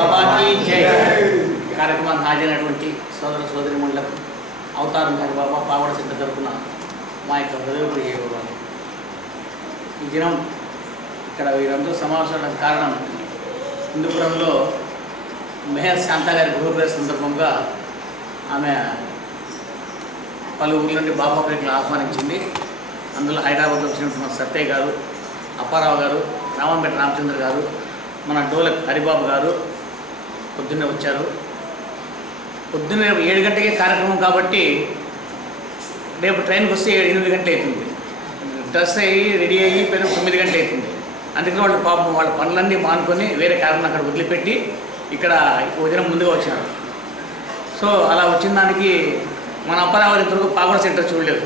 బాబాకి జై. కార్యక్రమానికి హాజరైనటువంటి సోదర సోదరిమణులకు అవతారం హరిబాబా పావడ సిద్ధ తరపున మా యొక్క హృదయప్రియ జయవాలు. ఈ దినం ఇక్కడ వీరందరూ సమావేశానికి కారణం హిందూపురంలో మెహర్ శాంతా గారి గృహప్రవేశ సందర్భంగా ఆమె పలు ఊళ్ళ నుండి బాబా ప్రేమను ఆహ్వానించింది. అందులో హైదరాబాద్లో వచ్చినటువంటి మన సత్యయ్య గారు, అప్పారావు గారు, రామంపేట రామచంద్ర గారు, మన డోలక్ హరిబాబు గారు పొద్దున్నే వచ్చారు. పొద్దున్నే 7 గంటలకే కార్యక్రమం కాబట్టి రేపు ట్రైన్కి వస్తే 8 గంటలు అవుతుంది. డ్రెస్ అయ్యి రెడీ అయ్యి 9 గంటలు అవుతుంది. అందుకని వాళ్ళు పాపం వాళ్ళ పనులన్నీ మానుకొని వేరే కార్యక్రమం అక్కడ వదిలిపెట్టి ఇక్కడ ఉదయం ముందుగా వచ్చారు. సో అలా వచ్చిన దానికి మన అప్పారావు ఇంతవరకు పాగోడ సెంటర్ చూడలేదు.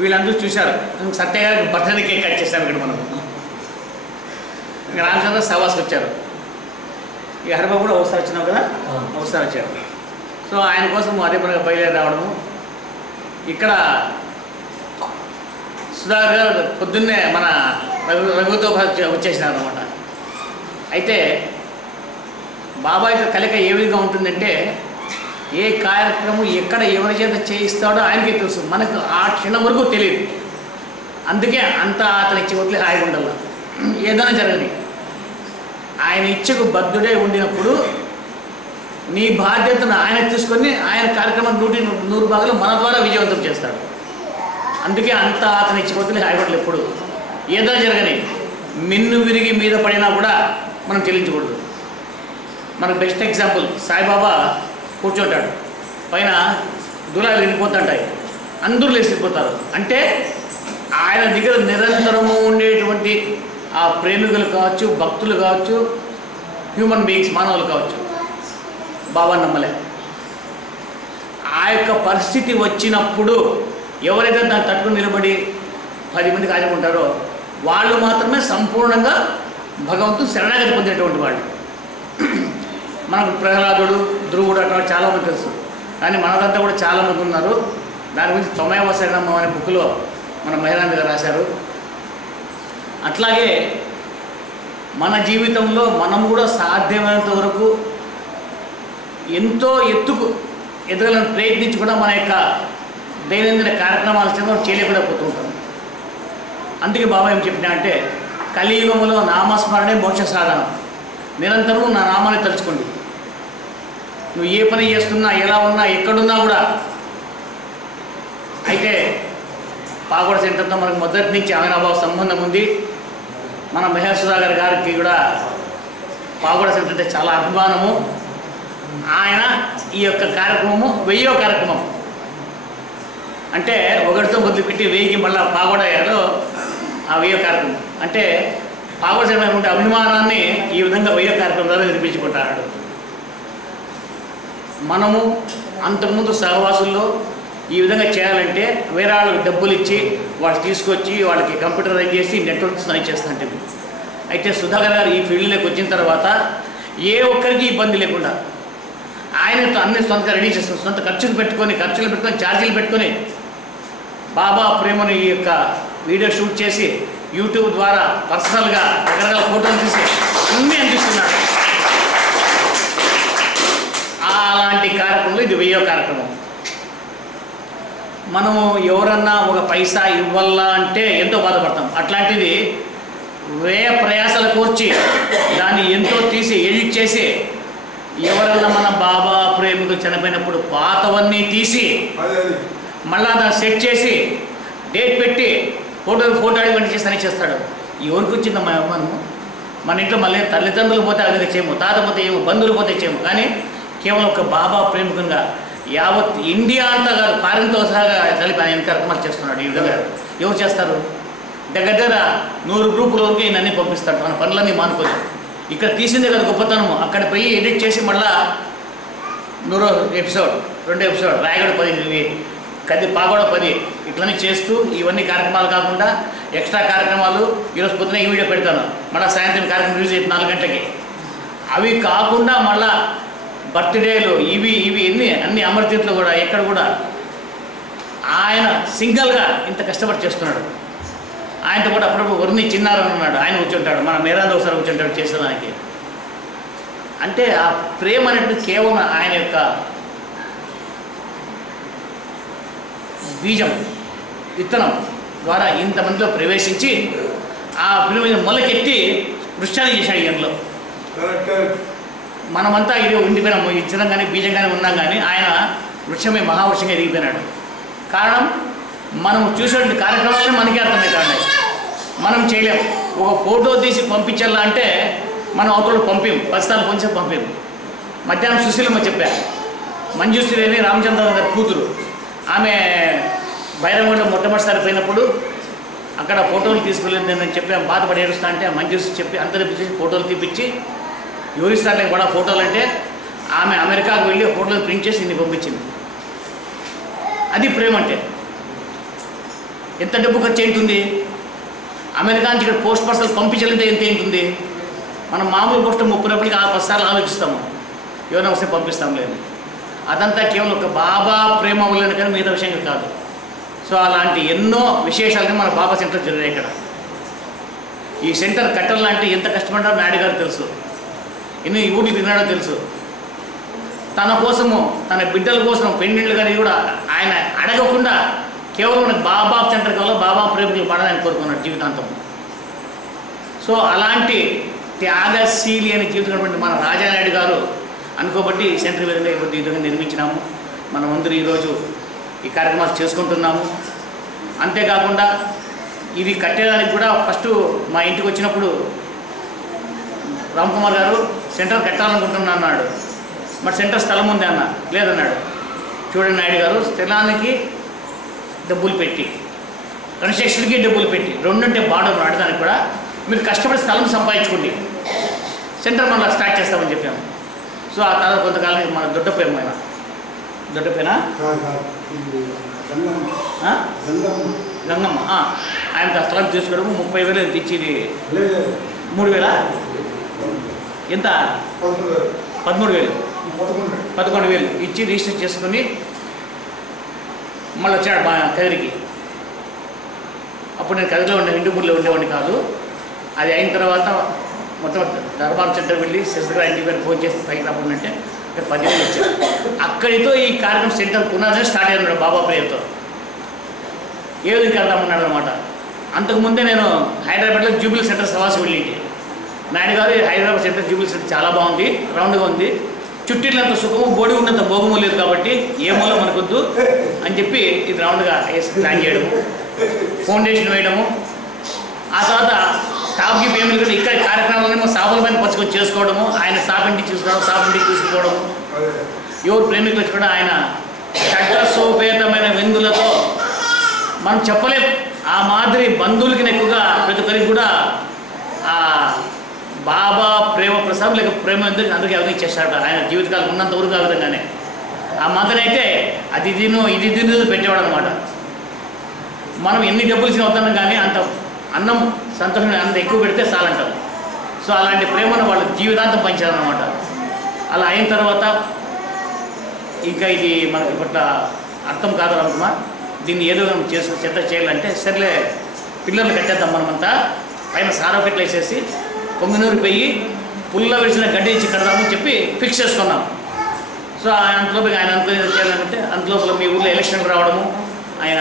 వీళ్ళందరూ చూశారు. సత్య గారికి బర్త్డే కేక్ కట్ చేశారు ఇక్కడ మనం. ఇంకా రామచంద్ర సవాస్కి వచ్చారు. ఇక హరిబాబు కూడా ఒకసారి వచ్చినావు కదా, ఒకసారి వచ్చారు. సో ఆయన కోసం అదే పనిగా బయలుదేరి రావడము. ఇక్కడ సుధాకర్ గారు పొద్దున్నే మన రఘుతో వచ్చేసినారు అనమాట. అయితే బాబాయ్ కలిక ఏ విధంగా ఉంటుందంటే ఏ కార్యక్రమం ఎక్కడ ఎవరి చేత చేయిస్తాడో ఆయనకే తెలుసు, మనకు ఆ క్షణం వరకు తెలియదు. అందుకే అంత అతని ఇచ్చి హాయిగా ఉండాలి. ఏదైనా జరగని ఆయన ఇచ్చకు బద్ధుడే ఉండినప్పుడు నీ బాధ్యతను ఆయన తీసుకొని ఆయన కార్యక్రమం 100 భాగాలు మన ద్వారా విజయవంతం చేస్తాడు. అందుకే అంత అతని ఇచ్చి హాయిగా ఉండాలి. ఎప్పుడు ఏదైనా జరగని మిన్ను విరిగి మీద పడినా కూడా మనం చెల్లించకూడదు. మనకు బెస్ట్ ఎగ్జాంపుల్ సాయిబాబా కూర్చోంటాడు, పైన దూరాలు వెళ్ళిపోతుంటాయి, అందరూ లేచిపోతారు. అంటే ఆయన దగ్గర నిరంతరము ఉండేటువంటి ఆ ప్రేమికులు కావచ్చు, భక్తులు కావచ్చు, హ్యూమన్ బీయింగ్స్ మానవులు కావచ్చు, బాబా నమ్మలే. ఆ యొక్క పరిస్థితి వచ్చినప్పుడు ఎవరైతే దాన్ని తట్టుకుని నిలబడి 10 మందికి ఆదుకుంటారో వాళ్ళు మాత్రమే సంపూర్ణంగా భగవంతుడు శరణాగతి పొందేటువంటి వాళ్ళు. మనకు ప్రహ్లాదుడు, ధ్రువుడు అట్లా చాలామంది తెలుసు, కానీ మనదంతా కూడా చాలామంది ఉన్నారు. దాని గురించి తొమేవ శరణం అనే బుక్లో మన మహిళాంధ్ర గారు రాశారు. అట్లాగే మన జీవితంలో మనం కూడా సాధ్యమైనంత వరకు ఎంతో ఎత్తుకు ఎదగాలని ప్రయత్నించి కూడా మన యొక్క దైనందిన కార్యక్రమాలు చేయలేకుండా పోతూ ఉంటాం. అందుకే బాబా ఏం చెప్పినా అంటే కలియుగంలో నామస్మరణే మోక్ష సాధనం. నిరంతరం నా నామాన్ని తలుచుకోండి. నువ్వు ఏ పని చేస్తున్నా, ఎలా ఉన్నా, ఎక్కడున్నా కూడా. అయితే పాగోడ సెంటర్తో మనకు మొదటి నుంచి అవినాభావ సంబంధం ఉంది. మన మెహర్ సుధాకర్ గారికి కూడా పాగోడ సెంటర్ అంటే చాలా అభిమానము. ఆయన ఈ యొక్క కార్యక్రమము 1000వ కార్యక్రమం. అంటే ఒకటితో మొదలుపెట్టి 1000కి మళ్ళీ పాగోడ అయ్యారు. ఆ 1000వ కార్యక్రమం అంటే పాగోడ సెంటర్ ఉంటే అభిమానాన్ని ఈ విధంగా 1000వ కార్యక్రమం ద్వారా నిర్మించుకుంటాడు. మనము అంతకుముందు సహవాసుల్లో ఈ విధంగా చేయాలంటే వేరే వాళ్ళకి డబ్బులు ఇచ్చి వాళ్ళు తీసుకొచ్చి వాళ్ళకి కంప్యూటరైజ్ చేసి నెట్వర్క్స్ చేస్తూ ఉంటుంది. అయితే సుధాకర్ గారు ఈ ఫీల్డ్లోకి వచ్చిన తర్వాత ఏ ఒక్కరికి ఇబ్బంది లేకుండా ఆయన అన్ని సొంతగా రెడీ చేస్తున్నారు. సొంత ఖర్చులు పెట్టుకొని ఛార్జీలు పెట్టుకొని బాబా ప్రేమను ఈ యొక్క వీడియో షూట్ చేసి యూట్యూబ్ ద్వారా పర్సనల్గా రకరకాల ఫోటోలు తీసి అన్నీ అందిస్తున్నాడు. అలాంటి కార్యక్రమంలో ఇది 1000వ కార్యక్రమం. మనము ఎవరన్నా ఒక పైసా ఇవ్వాలా అంటే ఎంతో బాధపడతాం. అట్లాంటిది వ్యయ ప్రయాసాలు కూర్చి దాన్ని ఎంతో తీసి ఎడిట్ చేసి ఎవరన్నా మన బాబా ప్రేమికులు చనిపోయినప్పుడు పాతవన్నీ తీసి మళ్ళా దాన్ని సెట్ చేసి డేట్ పెట్టి ఫోటో అడిగి చేసి అని చేస్తాడు. ఎవరికి వచ్చిందమ్మా మనము? మన ఇంట్లో మళ్ళీ తల్లిదండ్రులు పోతే ఆ విధంగా చేయము, తాత పోతే చేయము, బంధువులు పోతే చేయము. కానీ కేవలం ఒక బాబా ప్రేమికంగా యావత్ ఇండియా అంతా కాదు, ఫారిన్తో సహా కలిపి ఆయన కార్యక్రమాలు చేస్తున్నాడు. ఈ విధంగా ఎవరు చేస్తారు? దగ్గర 100 గ్రూపుల వరకు ఈయన అన్నీ పంపిస్తాడు. మన పనులన్నీ మానుకొని ఇక్కడ తీసిందే కదా గొప్పతనము. అక్కడ పోయి ఎడిట్ చేసి మళ్ళా 100 ఎపిసోడ్, 2 ఎపిసోడ్, రాయగడ 10, కది పాగోడ 10 ఇట్లనే చేస్తూ ఇవన్నీ కార్యక్రమాలు కాకుండా ఎక్స్ట్రా కార్యక్రమాలు ఈరోజు పొద్దున ఈ వీడియో పెడతాను, మళ్ళీ సాయంత్రం కార్యక్రమం రిలీజ్ అయితే 4 గంటలకి. అవి కాకుండా మళ్ళా బర్త్డేలు ఇవి అన్ని అమర్చిట్లు కూడా ఎక్కడ కూడా ఆయన సింగిల్గా ఇంత కష్టపడి చేస్తున్నాడు. ఆయనతో పాటు అప్పుడప్పుడు వర్ణి చిన్నారు ఉన్నాడు, ఆయన కూర్చుంటాడు, మన మేరాంద ఒకసారి కూర్చుంటాడు చేసేదానికి. అంటే ఆ ప్రేమ అనేది కేవలం ఆయన యొక్క బీజం విత్తనం ద్వారా ఇంతమందిలో ప్రవేశించి ఆ ప్రేమ మొలకెత్తి వృక్షాన్ని చేశాడు ఈయనలో. మనమంతా ఇది ఉండిపోయినాము, ఇచ్చడం కానీ బీజం కానీ ఉన్నాం, కానీ ఆయన వృక్షమే మహావృక్షంగా ఎదిగిపోయినాడు. కారణం మనం చూసేటువంటి కార్యక్రమాలనే మనకే అర్థమవుతాయి, మనం చేయలేము. ఒక ఫోటో తీసి పంపించాలా అంటే మనం అవతల పంపాం, 10 సార్లు కొంచెం పంపాం. మధ్యాహ్నం సుశీలమ్మ చెప్పా, మంజుశ్రీ అని రామచంద్ర గారి కూతురు, ఆమె బైరంగంలో మొట్టమొదటిసారి పోయినప్పుడు అక్కడ ఫోటోలు తీసుకెళ్ళింది అని చెప్పి బాధపడి ఏడుస్తా అంటే మంజుశ్రీ చెప్పి అందరినీ పిలిచి ఫోటోలు తీపిచ్చి వివరిస్తానికి కూడా ఫోటోలు అంటే ఆమె అమెరికాకు వెళ్ళి ఫోటోలు ప్రింట్ చేసి ఇన్ని పంపించింది. అది ప్రేమ అంటే. ఎంత డబ్బు ఖర్చు ఏంటుంది? అమెరికా నుంచి ఇక్కడ పోస్ట్ పార్సల్ పంపించాలంటే ఎంత ఏంటుంది? మనం మామూలు పోస్ట్ 30 రూపాయలకి 10 సార్లు ఆలోచిస్తాము, ఎవరైనా వస్తే పంపిస్తాం లేదు. అదంతా కేవలం ఒక బాబా ప్రేమ వల్లనే కానీ మిగతా విషయంగా కాదు. సో అలాంటి ఎన్నో విశేషాలని మన బాబా సెంటర్ జరిగాయి. ఇక్కడ ఈ సెంటర్ కట్టాలంటే ఎంత కష్టపడ్డారో నాయుడు గారు తెలుసు, ఎన్ని ఊళ్ళు తిన్నాడో తెలుసు. తన కోసము, తన బిడ్డల కోసం పెండిళ్ళు కానీ కూడా ఆయన అడగకుండా కేవలం మనకు బాబా సెంటర్ కావాలి, బాబా ప్రేమికులు పడాలని కోరుకున్నాడు జీవితాంతం. సో అలాంటి త్యాగశీలి అనే జీవితం మన రాజానాయుడు గారు అనుకోబట్టి సెంటర్ విధంగా ఇప్పుడు ఈ విధంగా నిర్మించినాము. మనమందరూ ఈరోజు ఈ కార్యక్రమాలు చేసుకుంటున్నాము. అంతేకాకుండా ఇది కట్టేదానికి కూడా ఫస్ట్ మా ఇంటికి వచ్చినప్పుడు రామ్కుమార్ గారు సెంటర్ కట్టాలనుకుంటున్నా అన్నాడు. మరి సెంటర్ స్థలం ఉంది అన్న, లేదన్నాడు. చూడండి నాయుడు గారు, స్థలానికి డబ్బులు పెట్టి కన్స్ట్రక్షన్కి డబ్బులు పెట్టి రెండంటే బార్డర్ ఆడడానికి కూడా మీరు కష్టపడి స్థలం సంపాదించుకోండి, సెంటర్ మళ్ళీ స్టార్ట్ చేస్తామని చెప్పాము. సో ఆ తర్వాత కొంతకాలం మన దొడ్డపేమ దొడ్డపేనా గంగమ్మ ఆయన స్థలం తీసుకోవడము 30,000 ఎంత ఇచ్చేది, 3,000 ఎంత 13,000 11,000 ఇచ్చి రిజిస్టర్ చేసుకుని మళ్ళీ వచ్చాడు కదిరికి. అప్పుడు నేను కదిలో ఉండే, ఇంటిపూర్లో ఉండేవాడిని కాదు. అది అయిన తర్వాత మొత్తం దర్బార్ సెంటర్ వెళ్ళి శశిధర ఇంటికి వెళ్ళి ఫోన్ చేసి పైకి రాకుండా 10,000 ఇచ్చారు. అక్కడితో ఈ కార్యక్రమం సెంటర్ పునాది స్టార్ట్ అయినాడు బాబా ప్రేయర్తో. ఏ విధంగా వెళ్దామన్నాడు అనమాట. అంతకుముందే నేను హైదరాబాద్లో జూబిలీ సెంటర్ సవాసి వెళ్ళింటి. నాయుడు గారు హైదరాబాద్ సెంటర్ జూబిలీ సెంటర్ చాలా బాగుంది, రౌండ్గా ఉంది, చుట్టినంత సుఖము బోడి ఉన్నంత భోగము లేదు కాబట్టి ఏ మూల మనకొద్దు అని చెప్పి ఇది రౌండ్గా ప్లాన్ చేయడము, ఫౌండేషన్ వేయడము. ఆ తర్వాత టాప్కి పేమెంట్ కూడా ఇక్కడ కార్యక్రమాలను సాపుల పైన పచ్చుకొని చేసుకోవడము, ఆయన సాపింటికి చూసుకోవడం, సాపింటికి చూసుకోవడము, ఎవరు ప్రేమికులు వచ్చి కూడా ఆయన షడ్రసోపేతమైన విందులతో మనం చెప్పలేం. ఆ మాదిరి బంధువులకి ఎక్కువగా ప్రతి ఒక్కరికి కూడా ఆ బాబా ప్రేమ ప్రసాదం లేక ప్రేమ అందరికీ అవిధంగా చేస్తాడు. ఆయన జీవితకాలం ఉన్నంత వరకు ఆ విధంగానే ఆ మాదిరి అయితే అది ఇది పెట్టేవాడు అనమాట. మనం ఎన్ని డబ్బులు ఇచ్చిన అవుతాం కానీ అంత అన్నం సంతోషం అంత ఎక్కువ పెడితే చాలంటాం. సో అలాంటి ప్రేమను వాళ్ళు జీవితాంతం పంచారనమాట. అలా అయిన తర్వాత ఇంకా ఇది మనకి పట్ల అర్థం కాదు అనుకున్నా, దీన్ని ఏదో చెత్త చేయాలంటే సర్లే పిల్లలు కట్టేద్దాం మనమంతా, పైన సారపెట్లు వేసేసి పొంగినూరు పోయి పుల్ల వేసిన గడ్డి ఇచ్చి కడదామని చెప్పి ఫిక్స్ చేసుకున్నాం. సో అంతలోపు ఆయన అనుకుని చేయాలంటే అంతలోపల మీ ఊళ్ళో ఎలక్షన్లు రావడము, ఆయన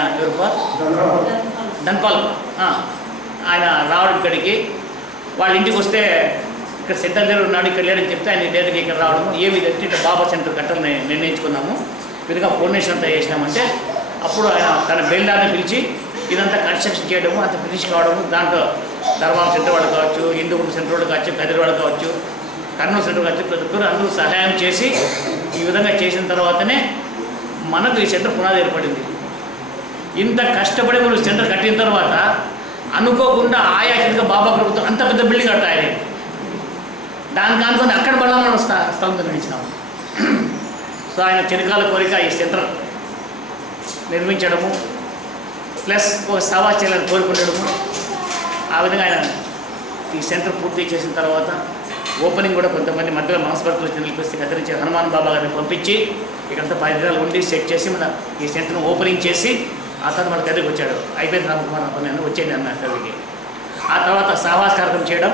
ధన్పాల్ ఆయన రావడం ఇక్కడికి, వాళ్ళ ఇంటికి వస్తే ఇక్కడ సెంటర్ దగ్గర ఉన్నాడు, ఇక్కడ లేడని చెప్తే ఆయన డైరెక్ట్గా ఇక్కడ రావడము, ఏమి ఇట్లా బాబా సెంటర్ కట్టాలని నిర్ణయించుకున్నాము. విధంగా ఫౌండేషన్ అంతా చేసినామంటే అప్పుడు ఆయన తన బెల్డాన్ని పిలిచి ఇదంతా కన్స్ట్రక్షన్ చేయడము, అంత ఫినిష్ కావడము, దాంట్లో దర్బార్ సెంటర్ వాళ్ళు కావచ్చు, హిందూపూర్ సెంటర్ వాళ్ళు కావచ్చు, కదిరి వాళ్ళు కావచ్చు, కర్నూలు సెంటర్ కావచ్చు, ప్రతి ఒక్కరు అందరూ సహాయం చేసి ఈ విధంగా చేసిన తర్వాతనే మనకు ఈ సెంటర్ పునాది ఏర్పడింది. ఇంత కష్టపడి మనం సెంటర్ కట్టిన తర్వాత అనుకోకుండా ఆయాచిగా బాబా ప్రభుత్వం అంత పెద్ద బిల్డింగ్ కట్టాయి. దానికి అనుకుని అక్కడ బళ్ళ మనం స్థలం నిర్మించినాము. సో ఆయన చిరకాల కోరిక ఈ సెంటర్ నిర్మించడము ప్లస్ ఒక సవాచాలను కోరుకుండడము. ఆ విధంగా ఆయన ఈ సెంటర్ పూర్తి చేసిన తర్వాత ఓపెనింగ్ కూడా కొంతమంది మధ్యలో మనస్పర్ధలు వచ్చి నిలిపిస్తే కదిరించి హనుమాన్ బాబా గారిని పంపించి ఇక్కడంతా 10 దినాలు ఉండి సెట్ చేసి మన ఈ సెంటర్ను ఓపెనింగ్ చేసి ఆ తర్వాత మన కదిరికి వచ్చాడు. అయిపోయింది రామకుమార్ నేను వచ్చేయండి అన్న కదిరికి. ఆ తర్వాత సహవాస కార్యక్రమం చేయడం,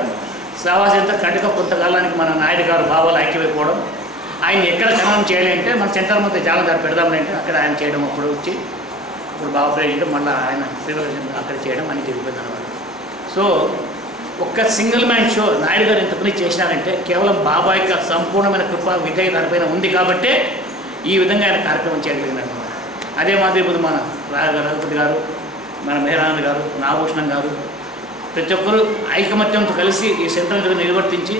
సహవాసంతో కటుక కొంతకాలానికి మన నాయుడు గారు బాబాలు ఐక్యమైపోవడం, ఆయన ఎక్కడ ఖననం చేయాలి అంటే మన సెంటర్ మధ్య జాగ్రత్త పెడదామంటే అక్కడ ఆయన చేయడం, అప్పుడు వచ్చి ఇప్పుడు బాబా ప్రెసిడెంట్ మళ్ళీ ఆయన శ్రీనివాసం అక్కడ చేయడం అని జరిగిపోయింది అన్నమాట. సో ఒక్క సింగిల్ మ్యాన్ షో నాయుడు గారు ఇంత పని చేసినారంటే కేవలం బాబా యొక్క సంపూర్ణమైన కృప విధేయ దానిపైన ఉంది కాబట్టే ఈ విధంగా ఆయన కార్యక్రమం చేయగలిగినారు. అదే మాదిరి ఇప్పుడు మన రఘుపతి గారు, మన మేరానంద్ గారు, నాగభూషణం గారు ప్రతి ఒక్కరూ ఐకమత్యంతో కలిసి ఈ సెంట్రల్ నిర్వర్తించి,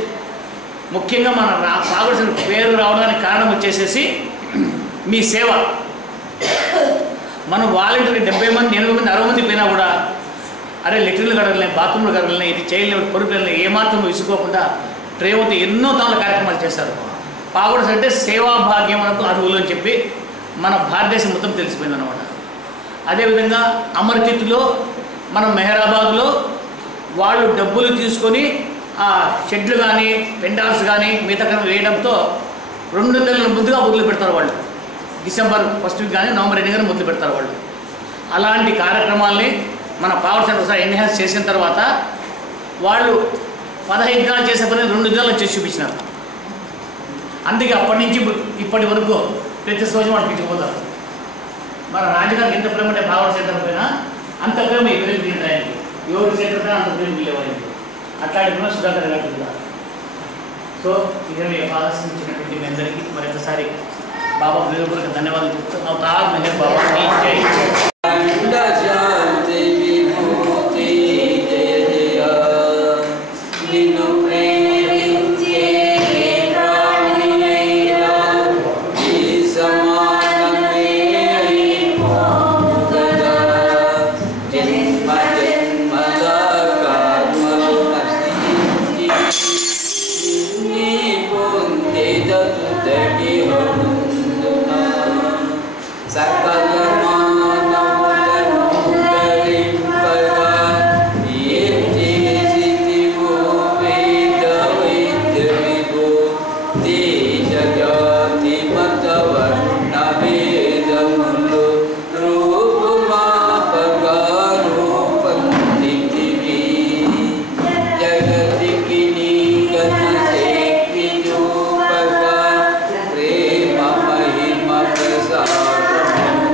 ముఖ్యంగా మన పాగొడిసిన పేరు రావడానికి కారణం వచ్చేసేసి మీ సేవ. మనం వాలంటీర్ 70 మంది 80 మంది 60 మంది పోయినా కూడా అరే లెటర్లు కడగలేం, బాత్రూమ్లు కడగలేం, ఇది చేయలేము, పొరుగులేం, ఏమాత్రం విసుకోకుండా ప్రేమతో ఎన్నో తాను కార్యక్రమాలు చేస్తారు. పాగొడిస అంటే సేవాభాగ్యం మనకు అర్హులు అని చెప్పి మన భారతదేశం మొత్తం తెలిసిపోయింది అనమాట. అదేవిధంగా అమర్తిత్లో మన మెహరాబాద్లో వాళ్ళు డబ్బులు తీసుకొని ఆ షెడ్లు కానీ పెండాల్స్ కానీ మిగతా వేయడంతో 2 నెలల ముందుగా మొదలు పెడతారు వాళ్ళు. డిసెంబర్ 1st వీక్ కానీ నవంబర్ 2 కానీ మొదలు పెడతారు వాళ్ళు. అలాంటి కార్యక్రమాల్ని మన పవర్ సెంటర్ ఒకసారి ఎన్హాన్స్ చేసిన తర్వాత వాళ్ళు 15 దినాలు చేసే పని 2 దినాలు చేసి చూపించినారు. అందుకే అప్పటి నుంచి ఇప్పటి వరకు ప్రతి సంవత్సరం వాళ్ళు పిచ్చిపోతారు. మన రాజుగారికి ఎంత ప్రేమ అంటే పవర్ సెంటర్ పైన అంత ప్రేమ ఈ ప్రేమ తింటాయని, ఎవరి సెంటర్ పైన అంత ప్రేమ లేవాలని అట్లాంటి ప్రేమ సుధాకర్ గారికి కూడా. సో ఇదే ఆలోచించినటువంటి మీ అందరికీ మరొకసారి బాబా హృదయపూర్వక ధన్యవాదాలు చెప్తూ అవతార్ మెహర్ బాబా జై ప్రేమ మహిమ ప్రసాదము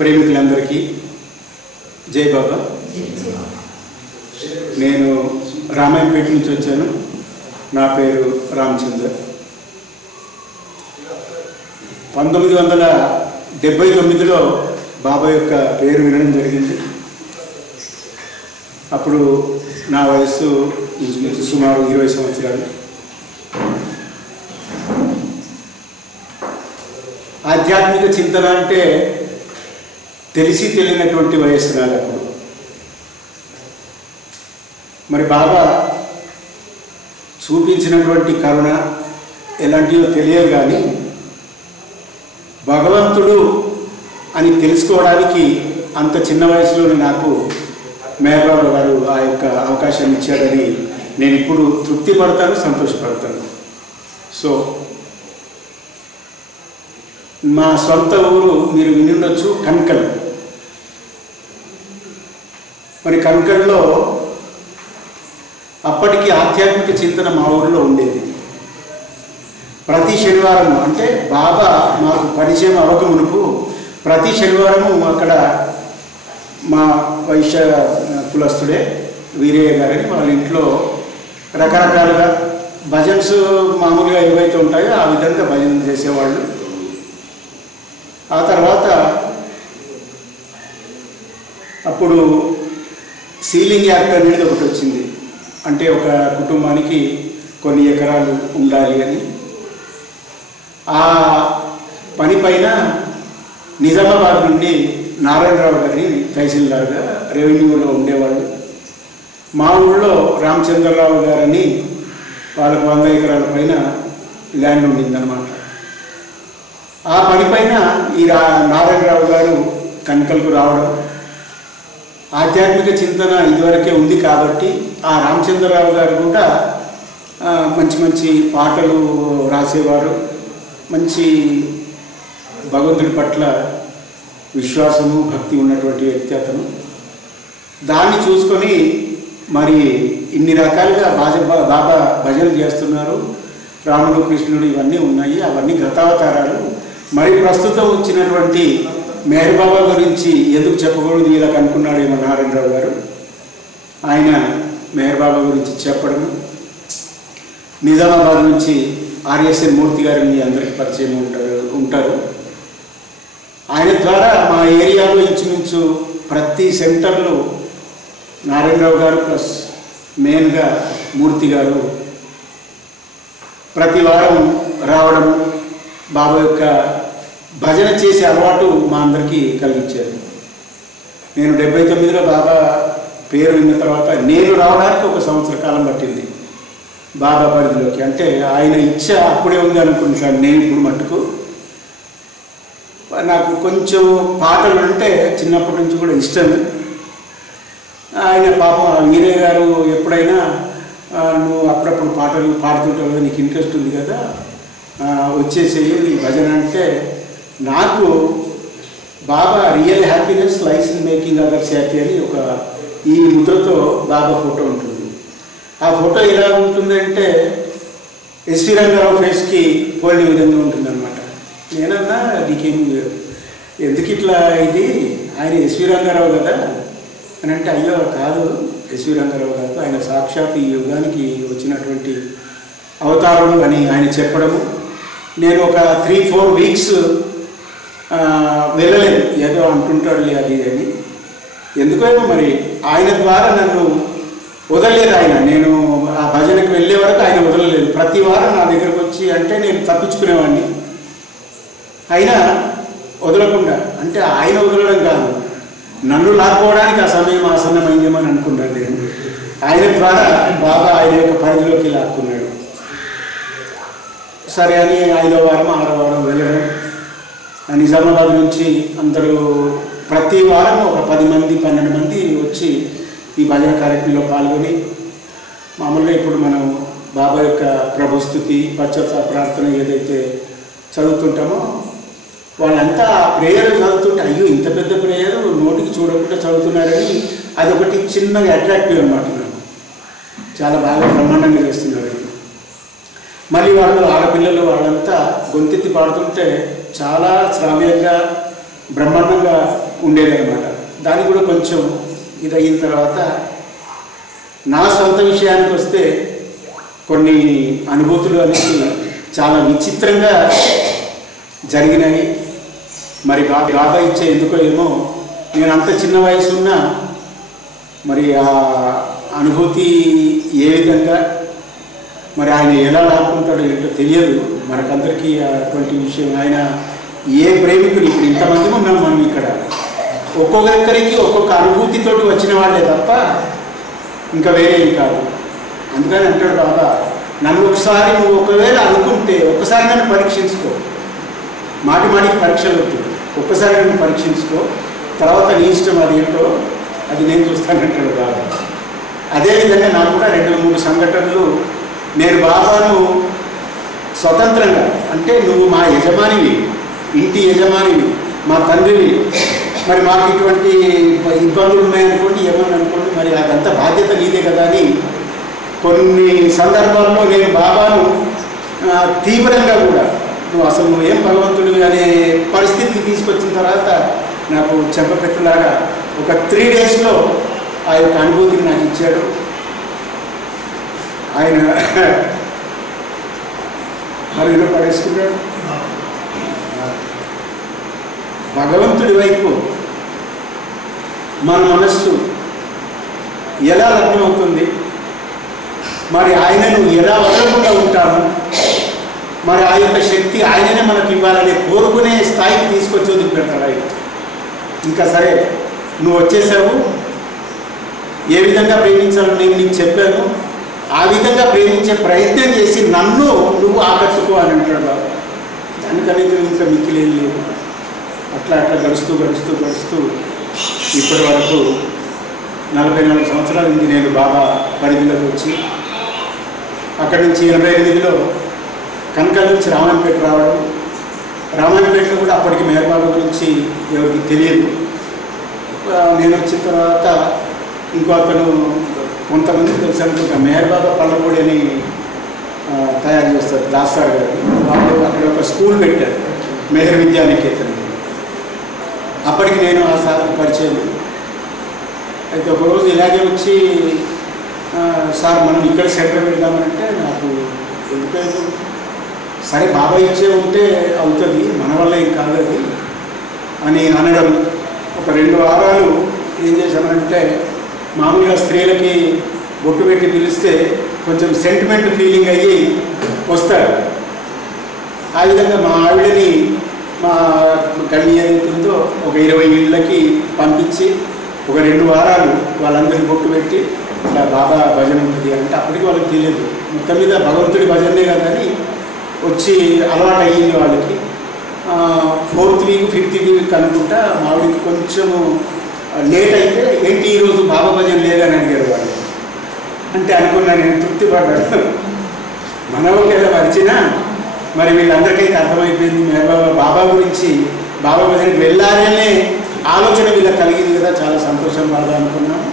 ప్రేమికులందరికీ జై బాబా. నేను రామాయంపేట నుంచి వచ్చాను. నా పేరు రామచందర్. 1979లో బాబా యొక్క పేరు వినడం జరిగింది. అప్పుడు నా వయస్సు సుమారు 20 సంవత్సరాలు. ఆధ్యాత్మిక చింతన అంటే తెలిసి తెలియనటువంటి వయస్సు నాది అప్పుడు. మరి బాబా చూపించినటువంటి కరుణ ఎలాంటిదో తెలియదు, కానీ భగవంతుడు అని తెలుసుకోవడానికి అంత చిన్న వయసులోనే నాకు మేఘబాబు గారు ఆ యొక్క అవకాశాన్ని ఇచ్చారని నేను ఇప్పుడు తృప్తి పడతాను, సంతోషపడతాను. సో మా సొంత ఊరు మీరు విని ఉండొచ్చు, కన్కల్. మరి కన్కల్లో అప్పటికి ఆధ్యాత్మిక చింతన మా ఊరిలో ఉండేది. ప్రతి శనివారం, అంటే బాబా మాకు పరిచయం అవ్వక మునుపు ప్రతి శనివారము అక్కడ మా వైశ్య కులస్తుడే వీరయ్య గారని వాళ్ళ ఇంట్లో రకరకాలుగా భజన్స్ మామూలుగా ఏవైతే ఉంటాయో ఆ విధంగా భజన చేసేవాళ్ళు. ఆ తర్వాత అప్పుడు సీలింగ్ యాక్ట్ అనేది ఒకటి వచ్చింది. అంటే ఒక కుటుంబానికి కొన్ని ఎకరాలు ఉండాలి అని. ఆ పని పైన నిజామాబాద్ నుండి నారాయణరావు గారిని తహసీల్దార్గా రెవెన్యూలో ఉండేవాళ్ళు. మా ఊళ్ళో రామచంద్రరావు గారని వాళ్ళకు 100 ఎకరాల పైన ల్యాండ్ ఉండిందన్నమాట. ఆ పని పైన ఈ నారాయణరావు గారు కన్కల్కు రావడం, ఆధ్యాత్మిక చింతన ఇదివరకే ఉంది కాబట్టి ఆ రామచంద్రరావు గారు కూడా మంచి మంచి పాటలు రాసేవారు. మంచి భగవంతుడి పట్ల విశ్వాసము భక్తి ఉన్నటువంటి వ్యక్తి అతను. దాన్ని చూసుకొని మరి ఇన్ని రకాలుగా బాబా భజనలు చేస్తున్నారు, రాముడు కృష్ణుడు ఇవన్నీ ఉన్నాయి, అవన్నీ గతావతారాలు. మరి ప్రస్తుతం వచ్చినటువంటి మెహర్ బాబా గురించి ఎందుకు చెప్పకూడదు ఇలా అనుకున్నాడేమో నారాయణరావు గారు. ఆయన మెహర్ బాబా గురించి చెప్పడం, నిజామాబాద్ నుంచి ఆర్ఎస్ఎన్ మూర్తి గారిని అందరికీ పరిచయం ఉంటారు. ఆయన ద్వారా మా ఏరియాలో ఇంచుమించు ప్రతి సెంటర్లో నారాయణరావు గారు ప్లస్ మెయిన్గా మూర్తి గారు ప్రతి వారం రావడం, బాబా యొక్క భజన చేసే అలవాటు మా అందరికీ కలిగించారు. నేను 79లో బాబా పేరు విన్న తర్వాత నేను రావడానికి 1 సంవత్సర కాలం పట్టింది బాబా పరిధిలోకి. అంటే ఆయన ఇచ్చ అప్పుడే ఉంది అనుకుంటున్నాను. నేను ఇప్పుడు మట్టుకు నాకు కొంచెం పాటలు అంటే చిన్నప్పటి నుంచి కూడా ఇష్టం. ఆయన పాపం వీరయ్య గారు ఎప్పుడైనా నువ్వు అప్పుడప్పుడు పాటలు పాడుతుంటావు కదా, నీకు ఇంట్రెస్ట్ ఉంది కదా, వచ్చేసేయి ఈ భజన అంటే, నాకు Baba real happiness lies in making others happy అని ఒక ఈ ముద్రతో బాబా ఫోటో ఉంటుంది. ఆ ఫోటో ఎలా ఉంటుందంటే ఎస్వి రంగారావు ఫేస్కి పోలిన విధంగా ఉంటుందన్నమాట. నేనన్నా నీకేం ఎందుకు ఇట్లా ఇది, ఆయన ఎస్వి రంగారావు కదా అని అంటే, అయ్యో కాదు ఎస్వి రంగారావు కాదు, ఆయన సాక్షాత్ ఈ యుగానికి వచ్చినటువంటి అవతారుడు అని ఆయన చెప్పడము. నేను ఒక 3-4 వీక్స్ వెళ్ళలేదు, ఏదో అంటుంటాడులే అది అని. ఎందుకైనా మరి ఆయన ద్వారా నన్ను వదలలేదు ఆయన. నేను ఆ భజనకు వెళ్ళే వరకు ఆయన వదలలేదు. ప్రతి వారం నా దగ్గరకు వచ్చి అంటే నేను తప్పించుకునేవాడిని. అయినా వదలకుండా, అంటే ఆయన వదలడం కాదు, నన్ను లాక్కోవడానికి ఆ సమయం ఆసన్నమైందేమని అనుకున్నాను నేను. ఆయన ద్వారా బాబా ఆయన యొక్క పరిధిలోకి లాక్కున్నాడు. సరే అని 5వ వారం 6వ వారం వెళ్ళడం. నిజామాబాద్ నుంచి అందరూ ప్రతి వారం ఒక 10 మంది 12 మంది వచ్చి ఈ భజన కార్యక్రమంలో పాల్గొని, మామూలుగా ఇప్పుడు మనం బాబా యొక్క ప్రభుస్తుతి పశ్చాత్తాప ప్రార్థన ఏదైతే చదువుతుంటామో వాళ్ళంతా ప్రేయర్ చదువుతుంటే అయ్యో ఇంత పెద్ద ప్రేయర్ నోటికి చూడకుండా చదువుతున్నారని అదొకటి చిన్నగా అట్రాక్టివ్ అనమాట. నాకు చాలా బాగా బ్రహ్మాండంగా చేస్తున్నారు. మళ్ళీ వాళ్ళు ఆడపిల్లలు వాళ్ళంతా గొంతెత్తి పాడుతుంటే చాలా శ్రావ్యంగా బ్రహ్మాండంగా ఉండేదన్నమాట. దానికి కూడా కొంచెం ఇదయిన తర్వాత నా సొంత విషయానికి వస్తే కొన్ని అనుభూతులు అనేది చాలా విచిత్రంగా జరిగినాయి. మరి బాబాయ్ ఇచ్చే ఎందుకో ఏమో నేను అంత చిన్న వయసు ఉన్నా మరి ఆ అనుభూతి ఏ విధంగా మరి ఆయన ఎలా లాక్కుంటాడో ఏంటో తెలియదు మనకందరికీ. అటువంటి విషయం ఆయన ఏ ప్రేమికులు ఇప్పుడు ఇంతమంది ఉన్నాం మనం ఇక్కడ, ఒక్కొక్కరికి ఒక్కొక్క అనుభూతితోటి వచ్చిన వాళ్ళే తప్ప ఇంకా వేరే ఏం కాదు. అందుకని అంటాడు బాబా, నన్ను ఒకసారి నువ్వు ఒకవేళ అనుకుంటే ఒక్కసారి నన్ను పరీక్షించుకో, మాటికి పరీక్షలు వద్దు, ఒక్కసారి నన్ను పరీక్షించుకో, తర్వాత నీ ఇష్టం అది ఏంటో అది నేను చూస్తానంటాడు బాబా. అదేవిధంగా నాకు కూడా 2-3 సంఘటనలు నేను బాబాను స్వతంత్రంగా, అంటే నువ్వు మా యజమానివి, ఇంటి యజమానివి, మా తండ్రివి, మరి మాకు ఇటువంటి ఇబ్బందులు ఉన్నాయనుకోండి, ఏమని అనుకోండి, మరి అదంతా బాధ్యత నీదే కదా అని కొన్ని సందర్భాల్లో నేను బాబాను తీవ్రంగా కూడా నువ్వు అసలు నువ్వేం భగవంతుడివి అనే పరిస్థితికి తీసుకొచ్చిన తర్వాత నాకు చెంపపెట్టులాగా ఒక 3 డేస్లో ఆ యొక్క అనుభూతిని నాకు ఇచ్చాడు ఆయన. మరుగులో పడేసుకున్నాడు. భగవంతుడి వైపు మన మనస్సు ఎలా లగ్నమవుతుంది, మరి ఆయనను ఎలా వదలకుండా ఉంటాము, మరి ఆ యొక్క శక్తి ఆయననే మనకు ఇవ్వాలని కోరుకునే స్థాయికి తీసుకొచ్చి వదిలిపెడతాడు ఆయన. ఇంకా సరే నువ్వు వచ్చేసావు, ఏ విధంగా ప్రేమించాలో నేను నీకు చెప్పాను, ఆ విధంగా ప్రేమించే ప్రయత్నం చేసి నన్ను నువ్వు ఆకట్టుకో అని అంటాడు బాబా. దానికనేది ఇంకా మిక్కిలేం లేదు. అట్లా గడుస్తూ ఇప్పటి వరకు 44 సంవత్సరాల నుంచి నేను బాబా పరిధిలోకి వచ్చి అక్కడి నుంచి 88లో కనకల్ నుంచి రామాయణపేట రావడం. రామాయణపేటలో కూడా అప్పటికి మెహర్ బాబా గురించి ఎవరికి తెలియదు. నేను వచ్చిన తర్వాత ఇంకో అతను కొంతమంది తెలుసు అనుకుంటా, మెహర్ బాబా పళ్ళపొడి అని తయారు చేస్తారు దాసార్ గారు. వాళ్ళు అక్కడ ఒక స్కూల్ పెట్టారు, మెహర్ విద్యానికేతన్. అప్పటికి నేను ఆ సార్ పరిచయం. అయితే ఒకరోజు ఇలాగే వచ్చి, సార్ మనం ఇక్కడ సెంటర్ పెడదామంటే నాకు ఎందుకైనా సరే బాబా ఇచ్చే ఉంటే అవుతుంది, మన వల్ల ఏం కాదు అని అనడం. ఒక 2 వారాలు ఏం చేశామంటే మామూలుగా స్త్రీలకి బొట్టు పెట్టి పిలిస్తే కొంచెం సెంటిమెంట్ ఫీలింగ్ అయ్యి వస్తారు. ఆ విధంగా మా ఆవిడని మా గల్లి ఏదైతుందో ఒక 20 ఇళ్ళకి పంపించి ఒక 2 వారాలు వాళ్ళందరికీ బొట్టు పెట్టి ఇలా బాబా భజన ఉంటుంది అంటే అప్పటికి వాళ్ళకి తెలియదు. మొత్తం మీద భగవంతుడి భజనే కదని వచ్చి అలవాటు అయ్యింది వాళ్ళకి. 4th వీక్ 5th వీక్ అనుకుంటా మావిడికి కొంచెము లేట్ అయితే ఏంటి ఈరోజు బాబా భజన లేదని అడిగారు వాళ్ళు. అంటే అనుకున్నా నేను తృప్తి పడ్డాను. మనవాళ్ళు ఏదో వచ్చినా మరి వీళ్ళందరికైతే అర్థమైపోయింది బాబా గురించి, బాబా భజనకి వెళ్ళాలనే ఆలోచన వీళ్ళకి కలిగింది కదా, చాలా సంతోషం బాగా అనుకున్నాను.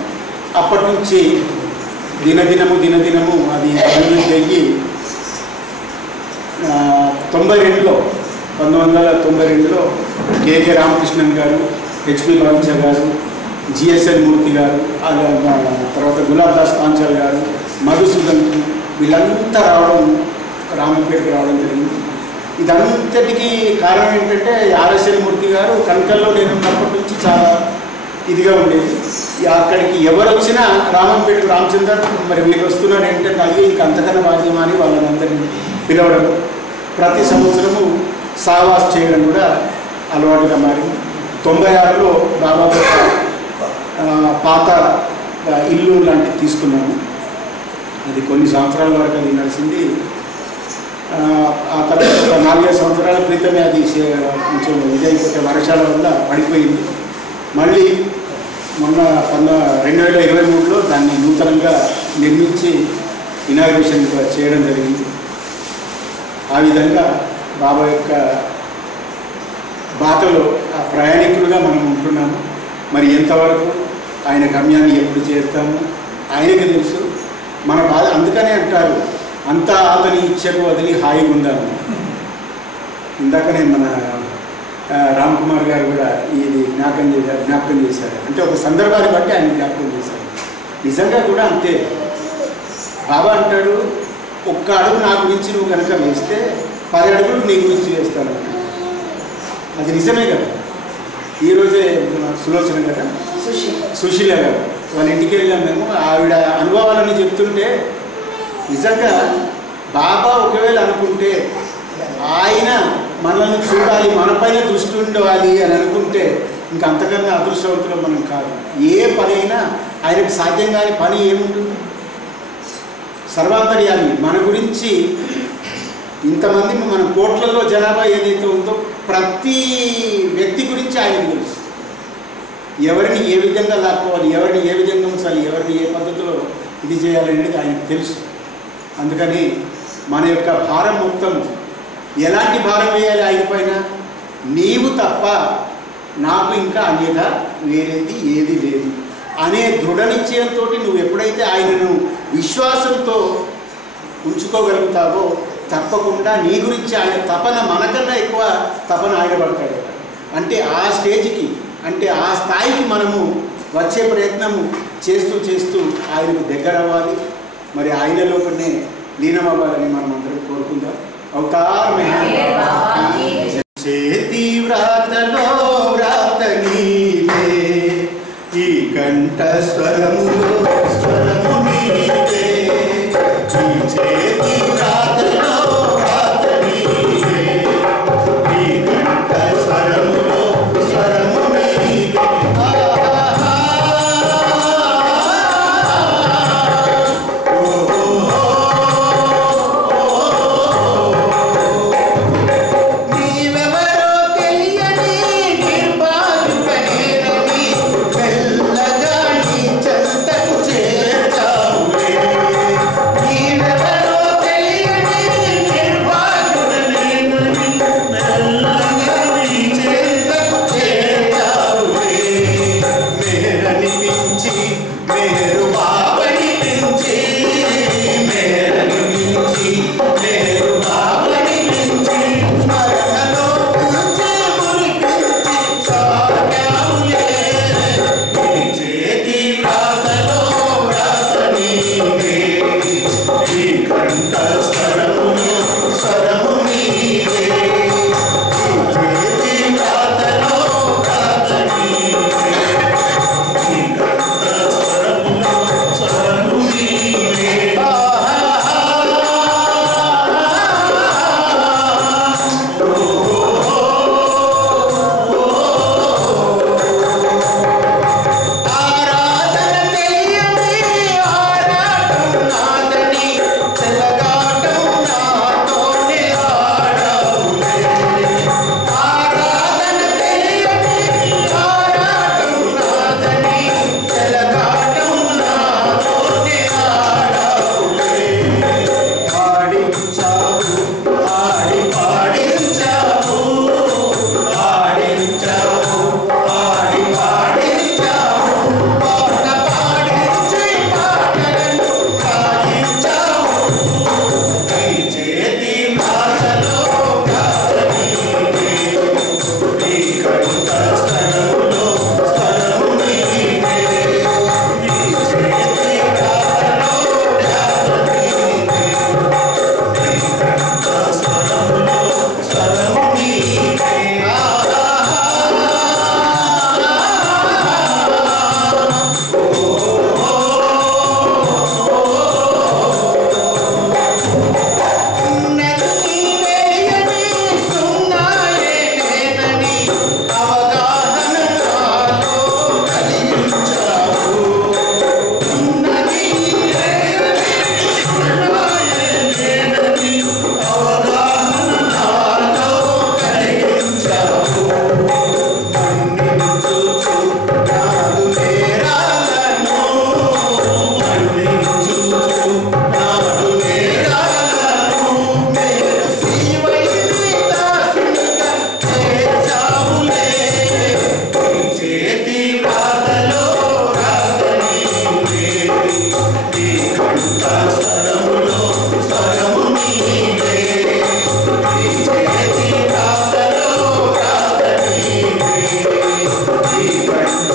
అప్పటి నుంచి దినదినము అది అభివృద్ధి అయ్యి 1992లో కేకే రామకృష్ణన్ గారు, హెచ్పి భావించ గారు, జిఎస్ఎన్ మూర్తి గారు, తర్వాత గులాబ్ దాస్ పాంచాల్ గారు, మధుసూదన్, వీళ్ళంతా రామంపేటకు రావడం జరిగింది. ఇదంతటికీ కారణం ఏంటంటే ఆర్ఎస్ఎల్ మూర్తి గారు కనకల్లో నేను ఉన్నప్పటి నుంచి చాలా ఇదిగా ఉండేది. అక్కడికి ఎవరు వచ్చినా రామంపేటకు రామచందర్ మరి వీళ్ళు వస్తున్నారు ఏంటంటే అయ్యో ఇంక అంతకన్నా భాగ్యమా అని వాళ్ళని అందరినీ పిలవడం, ప్రతి సంవత్సరము సావాస్ చేయడం కూడా అలవాటుగా మారింది. 96లో బాబా పాత ఇల్లు లాంటివి తీసుకున్నాము. అది కొన్ని సంవత్సరాల వరకు అది నడిచింది. ఆ తర్వాత ఒక 4-5 సంవత్సరాల క్రితమే అది కొంచెం ఇదైపోతే వర్షాల వల్ల పడిపోయింది. మళ్ళీ మొన్న 2023లో దాన్ని నూతనంగా నిర్మించి ఇనాగ్రేషన్ చేయడం జరిగింది. ఆ విధంగా బాబా యొక్క బాటలో ఆ ప్రయాణికులుగా మనం ఉంటున్నాము. మరి ఎంతవరకు ఆయన గమ్యాన్ని ఎప్పుడు చేరుతాము ఆయనకి తెలుసు. మన బాధ అందుకనే అంటారు అంతా అతని ఇచ్చకు వదిలి హాయిగా ఉందాము. ఇందాకనే మన రామ్ కుమార్ గారు కూడా ఇది జ్ఞాపకం చేశారు. అంటే ఒక సందర్భాన్ని బట్టి ఆయన జ్ఞాపకం చేశారు. నిజంగా కూడా అంతే. బాబా అంటాడు, ఒక్క అడుగు నా గురించి నువ్వు కనుక వేస్తే 10 అడుగులు నీ గురించి వేస్తాను. అది నిజమే కదా. ఈరోజే సులోచన కదా, సుశీల గారు వాళ్ళ ఇంటికి వెళ్ళాం మేము. ఆవిడ అనుభవాలన్నీ చెప్తుంటే నిజంగా బాబా ఒకవేళ అనుకుంటే ఆయన మనల్ని చూడాలి, మనపైన దృష్టి ఉండాలి అని అనుకుంటే ఇంకా అంతకన్నా అదృష్టవంతులు మనం కాదు. ఏ పనైనా ఆయనకు సాధ్యం కాని పని ఏముంటుంది? సర్వాంతర్యామి. మన గురించి ఇంతమంది మన కోట్లలో జనాభా ఏదైతే ఉందో ప్రతి వ్యక్తి గురించి ఆయనకు తెలుసు. ఎవరిని ఏ విధంగా లాక్కోవాలి, ఎవరిని ఏ విధంగా ఉంచాలి, ఎవరిని ఏ పద్ధతిలో ఇది చేయాలనేది ఆయనకు తెలుసు. అందుకని మన యొక్క భారం మొత్తం ఎలాంటి భారం వేయాలి ఆయన పైన? నీవు తప్ప నాకు ఇంకా అన్యత వేరేది ఏది లేదు అనే దృఢ నిశ్చయంతో నువ్వు ఎప్పుడైతే ఆయనను విశ్వాసంతో ఉంచుకోగలుగుతావో తప్పకుండా నీ గురించి ఆయన తపన మనకన్నా ఎక్కువ తపన ఆయన పడతాడు. అంటే ఆ స్టేజ్కి, అంటే ఆ స్థాయికి మనము వచ్చే ప్రయత్నము చేస్తూ ఆయనకు దగ్గర అవ్వాలి. మరి ఆయన లోపలనే లీనమవ్వాలని మనం అందరం కోరుకుందాం. అవతార్ చేతి వ్రాతలో వ్రాత నీవే, ఈ కంఠ స్వరములో స్వరము నీవే. ఈ చేతి వ్రాతలో వ్రాత నీవే, ఈ కంఠ స్వరములో స్వరము నీవే. Amen.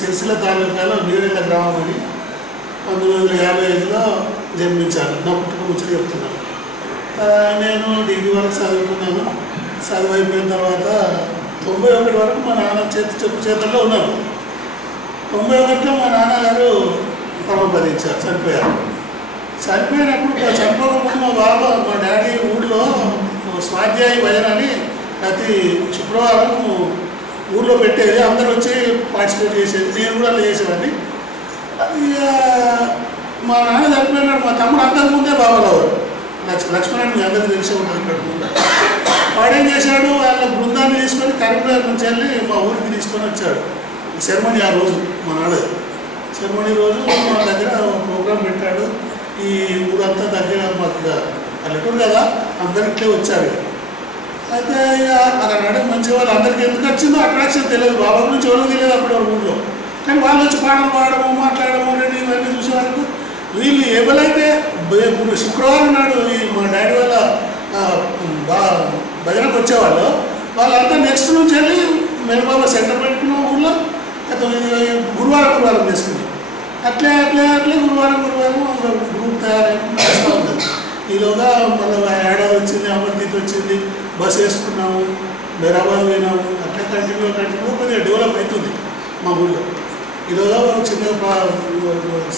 సిరిసిల్ల తాలూకాలో నీరేళ్ళ గ్రామం అని 1955లో జన్మించాను. నా పుట్టుక ముచ్చట చెప్తున్నాను. నేను డిగ్రీ వరకు చదువుకున్నాను. చదువు అయిపోయిన తర్వాత 91 వరకు మా నాన్న చెప్పు చేతుల్లో ఉన్నాను. 91లో మా నాన్నగారు పరమపదించారు, చనిపోయారు. చనిపోయినప్పుడు చనిపోకముందు మా డాడీ ఊళ్ళో స్వాధ్యాయ భజన అని ప్రతి శుక్రవారం ఊళ్ళో పెట్టేది. అందరూ వచ్చి పార్టిసిపేట్ చేసేది. నేను కూడా అలా చేసేవాడిని. ఇక మా నాన్న చనిపోయినాడు. మా తమ్ముడు అంతకుముందే బాబాలవారు లక్ష్మణుడు మీ అందరికీ తెలిసే ఉంటుంది. ఇక్కడ ముందు వాడేం చేశాడు, వాళ్ళ బృందాన్ని తీసుకొని కరీంనగర్ నుంచి వెళ్ళి మా ఊరికి తీసుకొని వచ్చాడు. సెరమనీ ఆ రోజు మా నాన్న సెరమనీ రోజు మా దగ్గర ప్రోగ్రాం పెట్టాడు. ఈ ఊరంతా దగ్గర మాకు ఇక పల్లెటూరు కదా, అందరికీ వచ్చారు. అయితే ఇక అక్కడ మంచిగా వాళ్ళు అందరికీ ఎందుకు వచ్చిందో అట్రాక్షన్ తెలియదు. బాబా గురించి ఎవరో తెలియదు అప్పుడు వాళ్ళ ఊళ్ళో. కానీ వాళ్ళు వచ్చి పాటలు పాడము, మాట్లాడము, రెండు ఇవన్నీ చూసే వరకు వీళ్ళు ఎవరైతే శుక్రవారం నాడు ఈ మా డాడీ వాళ్ళ భజనకు వచ్చేవాళ్ళు వాళ్ళంతా నెక్స్ట్ నుంచి వెళ్ళి మేనబాబా సెంటర్ పెట్టుకున్న ఊళ్ళో గురువారం చేసుకున్నాం. అట్లే గురువారం గ్రూప్ తయారైనా ఉంటుంది. ఈలోగా మళ్ళీ ఏడాది వచ్చింది, అమర్దీప్ వచ్చింది, బస్ వేసుకున్నాము, హైదరాబాద్ పోయినాము. అట్లా కంటిన్యూ కొద్దిగా డెవలప్ అవుతుంది మా ఊళ్ళో. ఈలోగా చిన్నగా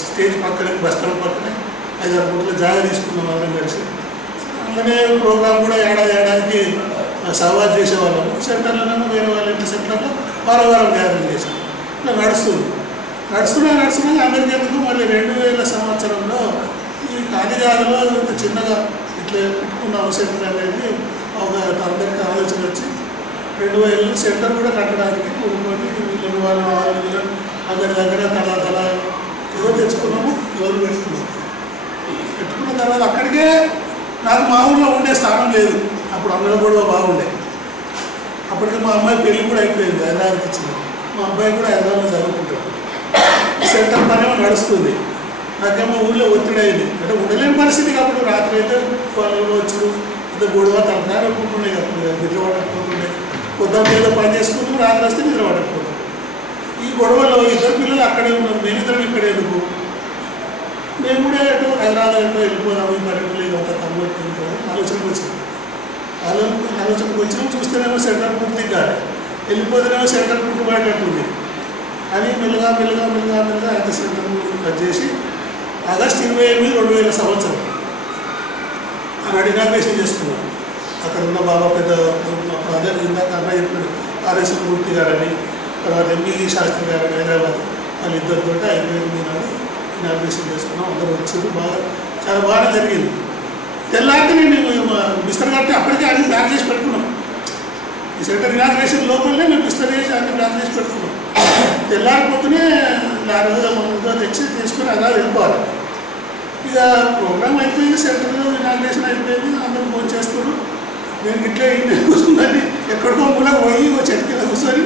స్టేజ్ పక్కనే బస్ స్టాండ్ పక్కనే 5-6 కోట్ల జాగా తీసుకున్నాం అందరం కలిసి. అలానే ప్రోగ్రాం కూడా ఏడాదికి సహవాజ్ చేసేవాళ్ళము. సెంటర్లోనేమో వేరే వాళ్ళ ఇంటి సెంటర్లో వారం గ్యాదరింగ్ చేసాం. ఇట్లా నడుస్తున్నా అందరికీ ఎందుకు మళ్ళీ 2000 సంవత్సరంలో ఈ కాదిగారిలో ఇంత చిన్నగా ఇట్లా పెట్టుకున్న సెంటర్ అనేది ఒక అందరికీ ఆలోచన వచ్చి 2000 సెంటర్ కూడా కట్టడానికి కూడుకొని వీళ్ళని వాళ్ళని అందరి దగ్గర తల ఏదో తెచ్చుకున్నాము, ఎవరు పెట్టుకున్న తర్వాత అక్కడికే నాకు మా ఊళ్ళో ఉండే స్థానం లేదు. అప్పుడు అమ్మలో కూడా బాగుండే. అప్పటికి మా అమ్మాయి పెళ్ళి కూడా అయిపోయింది, హైదరాబాద్కి ఇచ్చింది. మా అబ్బాయి కూడా హైదరాబాద్లో చదువుకుంటాడు. సెంటర్ పనేమో నడుస్తుంది. నాకేమో ఊళ్ళో ఒత్తిడి అయింది. అంటే ఉండలేని పరిస్థితి. అప్పుడు రాత్రి అయితే వాళ్ళు వచ్చి ఇంత గొడవ తలకాయ ఒప్పుకుంటుండే, నిద్ర పట్టకపోతుండే. పొద్దున్న ఏదో పని చేసుకుంటూ రాత్రి వస్తే నిద్ర పట్టకపోతుండే. ఈ గొడవలో 2 పిల్లలు అక్కడే ఉన్నారు, మేమిద్దరం ఇక్కడ ఎందుకు, మేము కూడా ఎటు హైదరాబాద్ వెళ్ళిపోదాము, ఈ పర్యటనలు ఇదంతా తమ్ముడు ఆలోచనకు వచ్చింది. ఆలోచనకు వచ్చినా చూస్తేనేమో సెంటర్ పూర్తి కాదు, వెళ్ళిపోతేనేమో సెంటర్ పుట్టుబడేటట్టుంది అని మెల్లగా అయితే సెంటర్ కట్ చేసి ఆగస్టు 28, 2000 సంవత్సరం ఆనాడు ఇనాగ్రేషన్ చేసుకున్నాం. అక్కడ ఉన్న బాబా పెద్ద అదే ఇందాక అన్న చెప్పాడు, ఆర్ఎస్ మూర్తి గారని, తర్వాత ఎంబీ శాస్త్రి గారని హైదరాబాద్ వాళ్ళిద్దరితో 28 నాడు ఇనాగ్రేషన్ చేసుకున్నాం. అందరూ వచ్చారు. చాలా బాగా జరిగింది. తెల్లారితే నేను బిస్తర్ కట్టి అప్పటికే అన్ని ప్లాన్ చేసి పెట్టుకున్నాం. ఈ సెంటర్ ఇనాగ్రేషన్ లోపలనే మేము బిస్తర్ చేసి అన్ని ప్లాన్ చేసి పెట్టుకున్నాం. తెల్లారిపోతూనే లారీతో తెచ్చి తీసుకొని అలా వెళ్ళిపోవాలి. ఇక ప్రోగ్రామ్ అయిపోయింది, సెంటర్ ఇనాగ్రేషన్ అయిపోయింది, అందరూ ఫోన్ చేస్తారు. నేను ఇట్లా కూర్చుందని ఎక్కడికో కూడా పోయి చెట్టు కింద కూర్చొని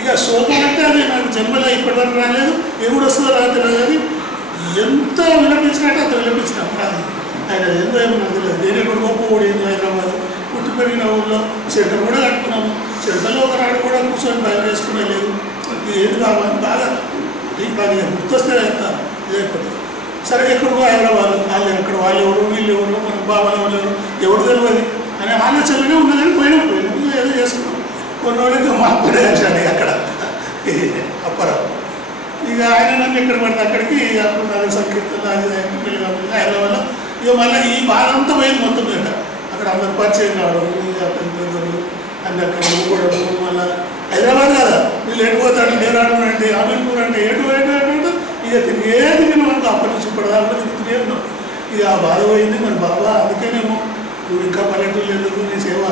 ఇక శోకం అంటే అది నాకు జన్మలో ఇప్పటివరకు రాలేదు, ఎప్పుడు వస్తుందో రాదు తెలియదు. కానీ ఎంత విలపించినట్టు అంత విలపించిన ఆయన ఎంతో ఏమో నాకు తెలియదు. నేను ఎక్కడికో పోయింది హైదరాబాద్, పుట్టి పెరిగిన ఊళ్ళో సెంటర్ కూడా కట్టుకున్నాము. సెంటర్లో ఒకనాడు కూడా కూర్చొని భయం వేసుకునే లేదు. ఇది ఏది కావాలి బాగా ఇంకా గుర్తొస్తే ఎంత ఇదైపోతుంది. సరే ఎక్కడికో హైదరాబాద్ వాళ్ళు ఎక్కడ వాళ్ళు ఎవరు వీళ్ళు ఎవరు మన బాబాల వాళ్ళు ఎవరు తెలియదు అనే ఆలోచనలోనే ఉన్నదని పోయినాం ఏదో చేసుకున్నాం. కొన్ని రోజులకి మా అప్పుడే వచ్చాడు అక్కడ అప్పరావు. ఇక ఆయన నన్ను ఎక్కడ పడితే అక్కడికి అప్పుడు నాకు సంకీర్తన అది మెల్లిగా హైదరాబాద్లో ఇక మళ్ళీ ఈ బాధ అంతా పోయింది మొత్తం మీద. అక్కడ అందరు పరిచయం కావడం, అన్ని అక్కడ ఊగడం, మళ్ళీ హైదరాబాద్ కదా వీళ్ళు ఎటుపోతాడు, నేరాడు అంటే అమీర్పూర్ అంటే ఎటు ఇక తిరిగేది నేను మనకు అప్పటి నుంచి ఇప్పటిదాకా తిరుగుతూనే ఉన్నాం. ఇక ఆ బాధ పోయింది. మరి బాబా అందుకేనేమో నువ్వు ఇంకా పల్లెటూళ్ళు ఎందుకు, నీ సేవ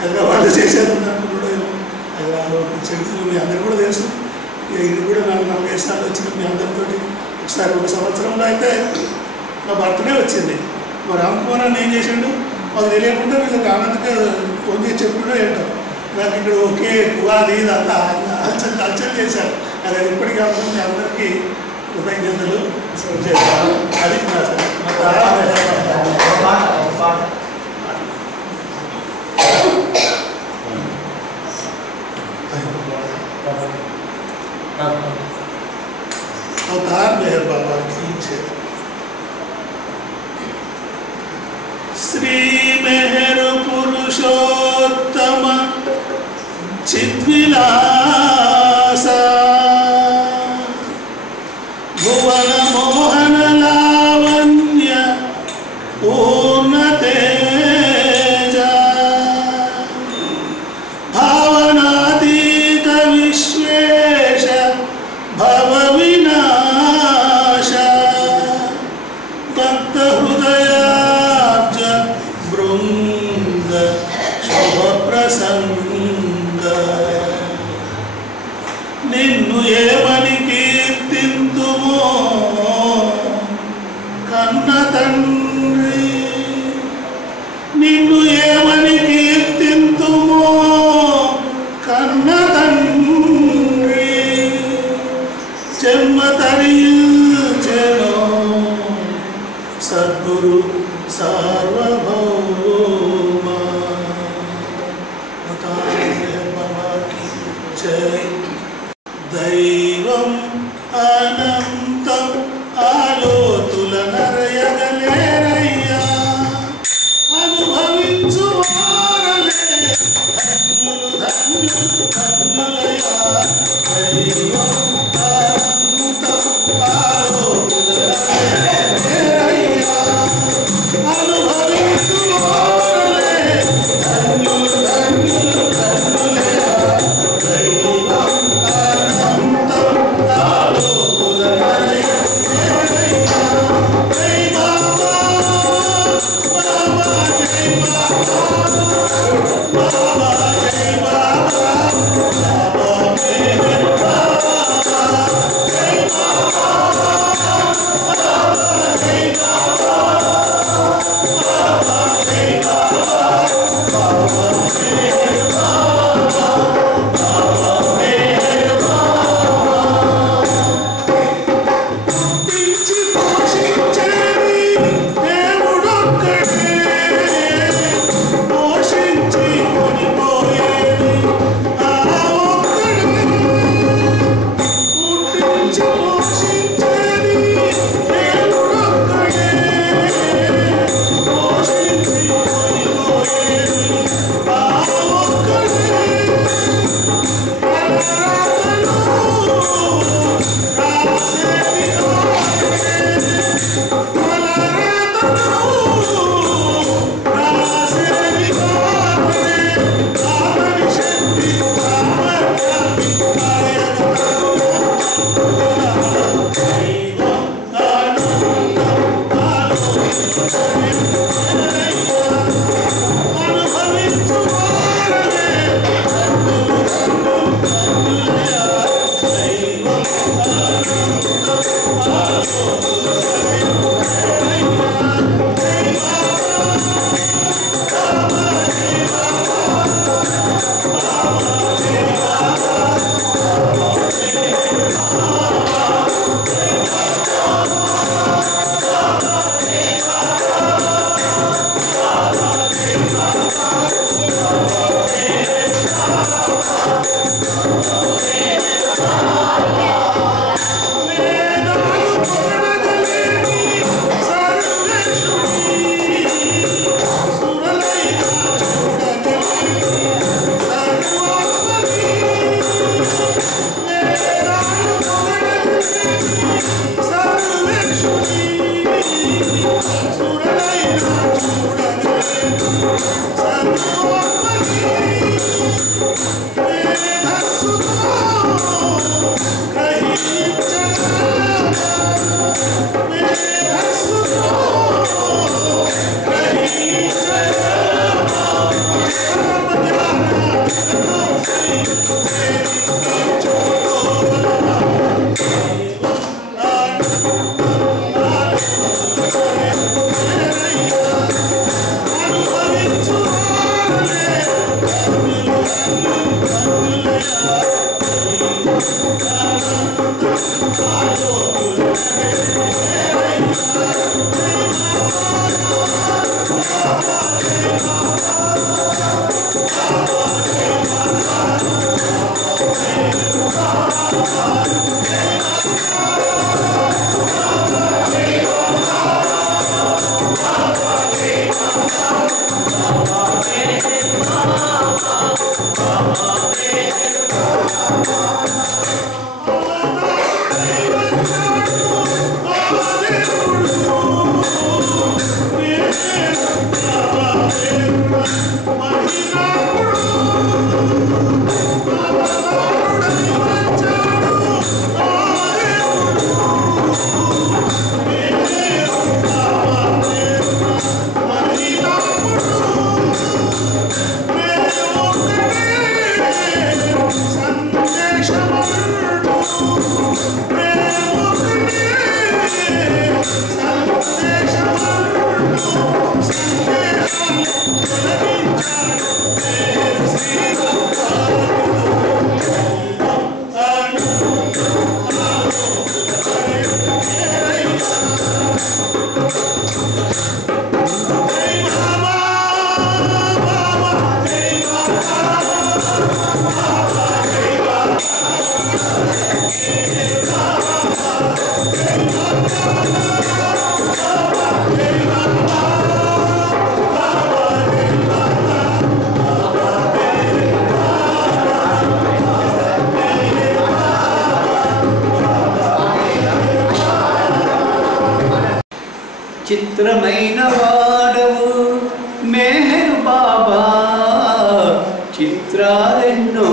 హైదరాబాద్లో చేసేది అనుకున్నాడు. ఏమో హైదరాబాద్లో చెట్లు మీ అందరు కూడా తెలుసు. ఇక ఇది కూడా 4-5 సార్లు వచ్చింది మీ అందరితో. ఒకసారి 1 సంవత్సరంలో అయితే నా బర్త్డే వచ్చింది. మరి రామ్కుమార్ అని ఏం చేసిండు మాకు తెలియకుండా వీళ్ళకి ఆనందంగా ఫోన్ చేసి చెప్పుకుంటూ ఏంటో నాకు ఇక్కడ ఒకే ఉగాది అంతా అల్చల్ చేశారు. నాకు అది ఇప్పటికీ కాకుండా అందరికీ కృతజ్ఞతలు చేస్తాను. అది నా अवतार मेहर बाबा की जय। श्री मेहर पुरुषोत्तम चिद्विलास भुवन मोहन लावण्य पूर्ण तेजा भावनातीत विश्वेश भव विनाश भक्त हृदयाब्ज बृंद शुभ प्रसंग నిన్ను ఏమని కీర్తింతుమో కన్న తండ్రి, నిన్ను ఏమని కీర్తింతుమో కన్న తండ్రి, జన్మ తరించెను సద్గురు సార్వభౌమ జయ। దైవం అనంతం ఆలోతుల నరయగలే చిత్రమైన వాడవు మెహర్ బాబా, చిత్రాలెన్నో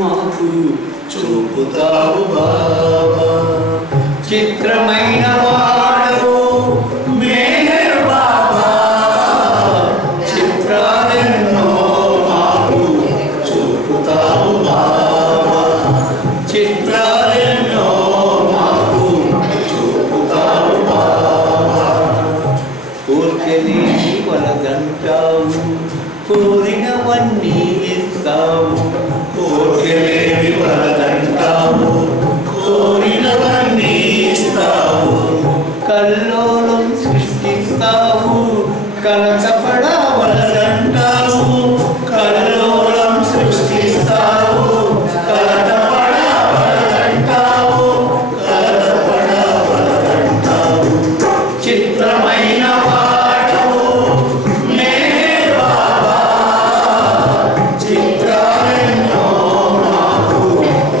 మాకు చూపుతావు బాబా. చిత్రమైన వాడవు మెహర్ బాబా, చిత్రాలెన్నో మాకు చూపుతావు బాబా. చిత్రాలెన్నో మాకు చూపుతావు బాబా. కోర్కెని వలదంటావు, కోరినవన్నీ ఇస్తావు. కోర్కెని వలదంటావు, కోరినవన్నీ ఇస్తావు. కల్లోలం సృష్టిస్తావు, కలతపడవలదంటావు. కల్లోలం సృష్టిస్తావు, కలతపడవలదంటావు. కలతపడవలదంటావు. చిత్రమైన వాడవు మెహర్ బాబా, చిత్రాలెన్నో మాకు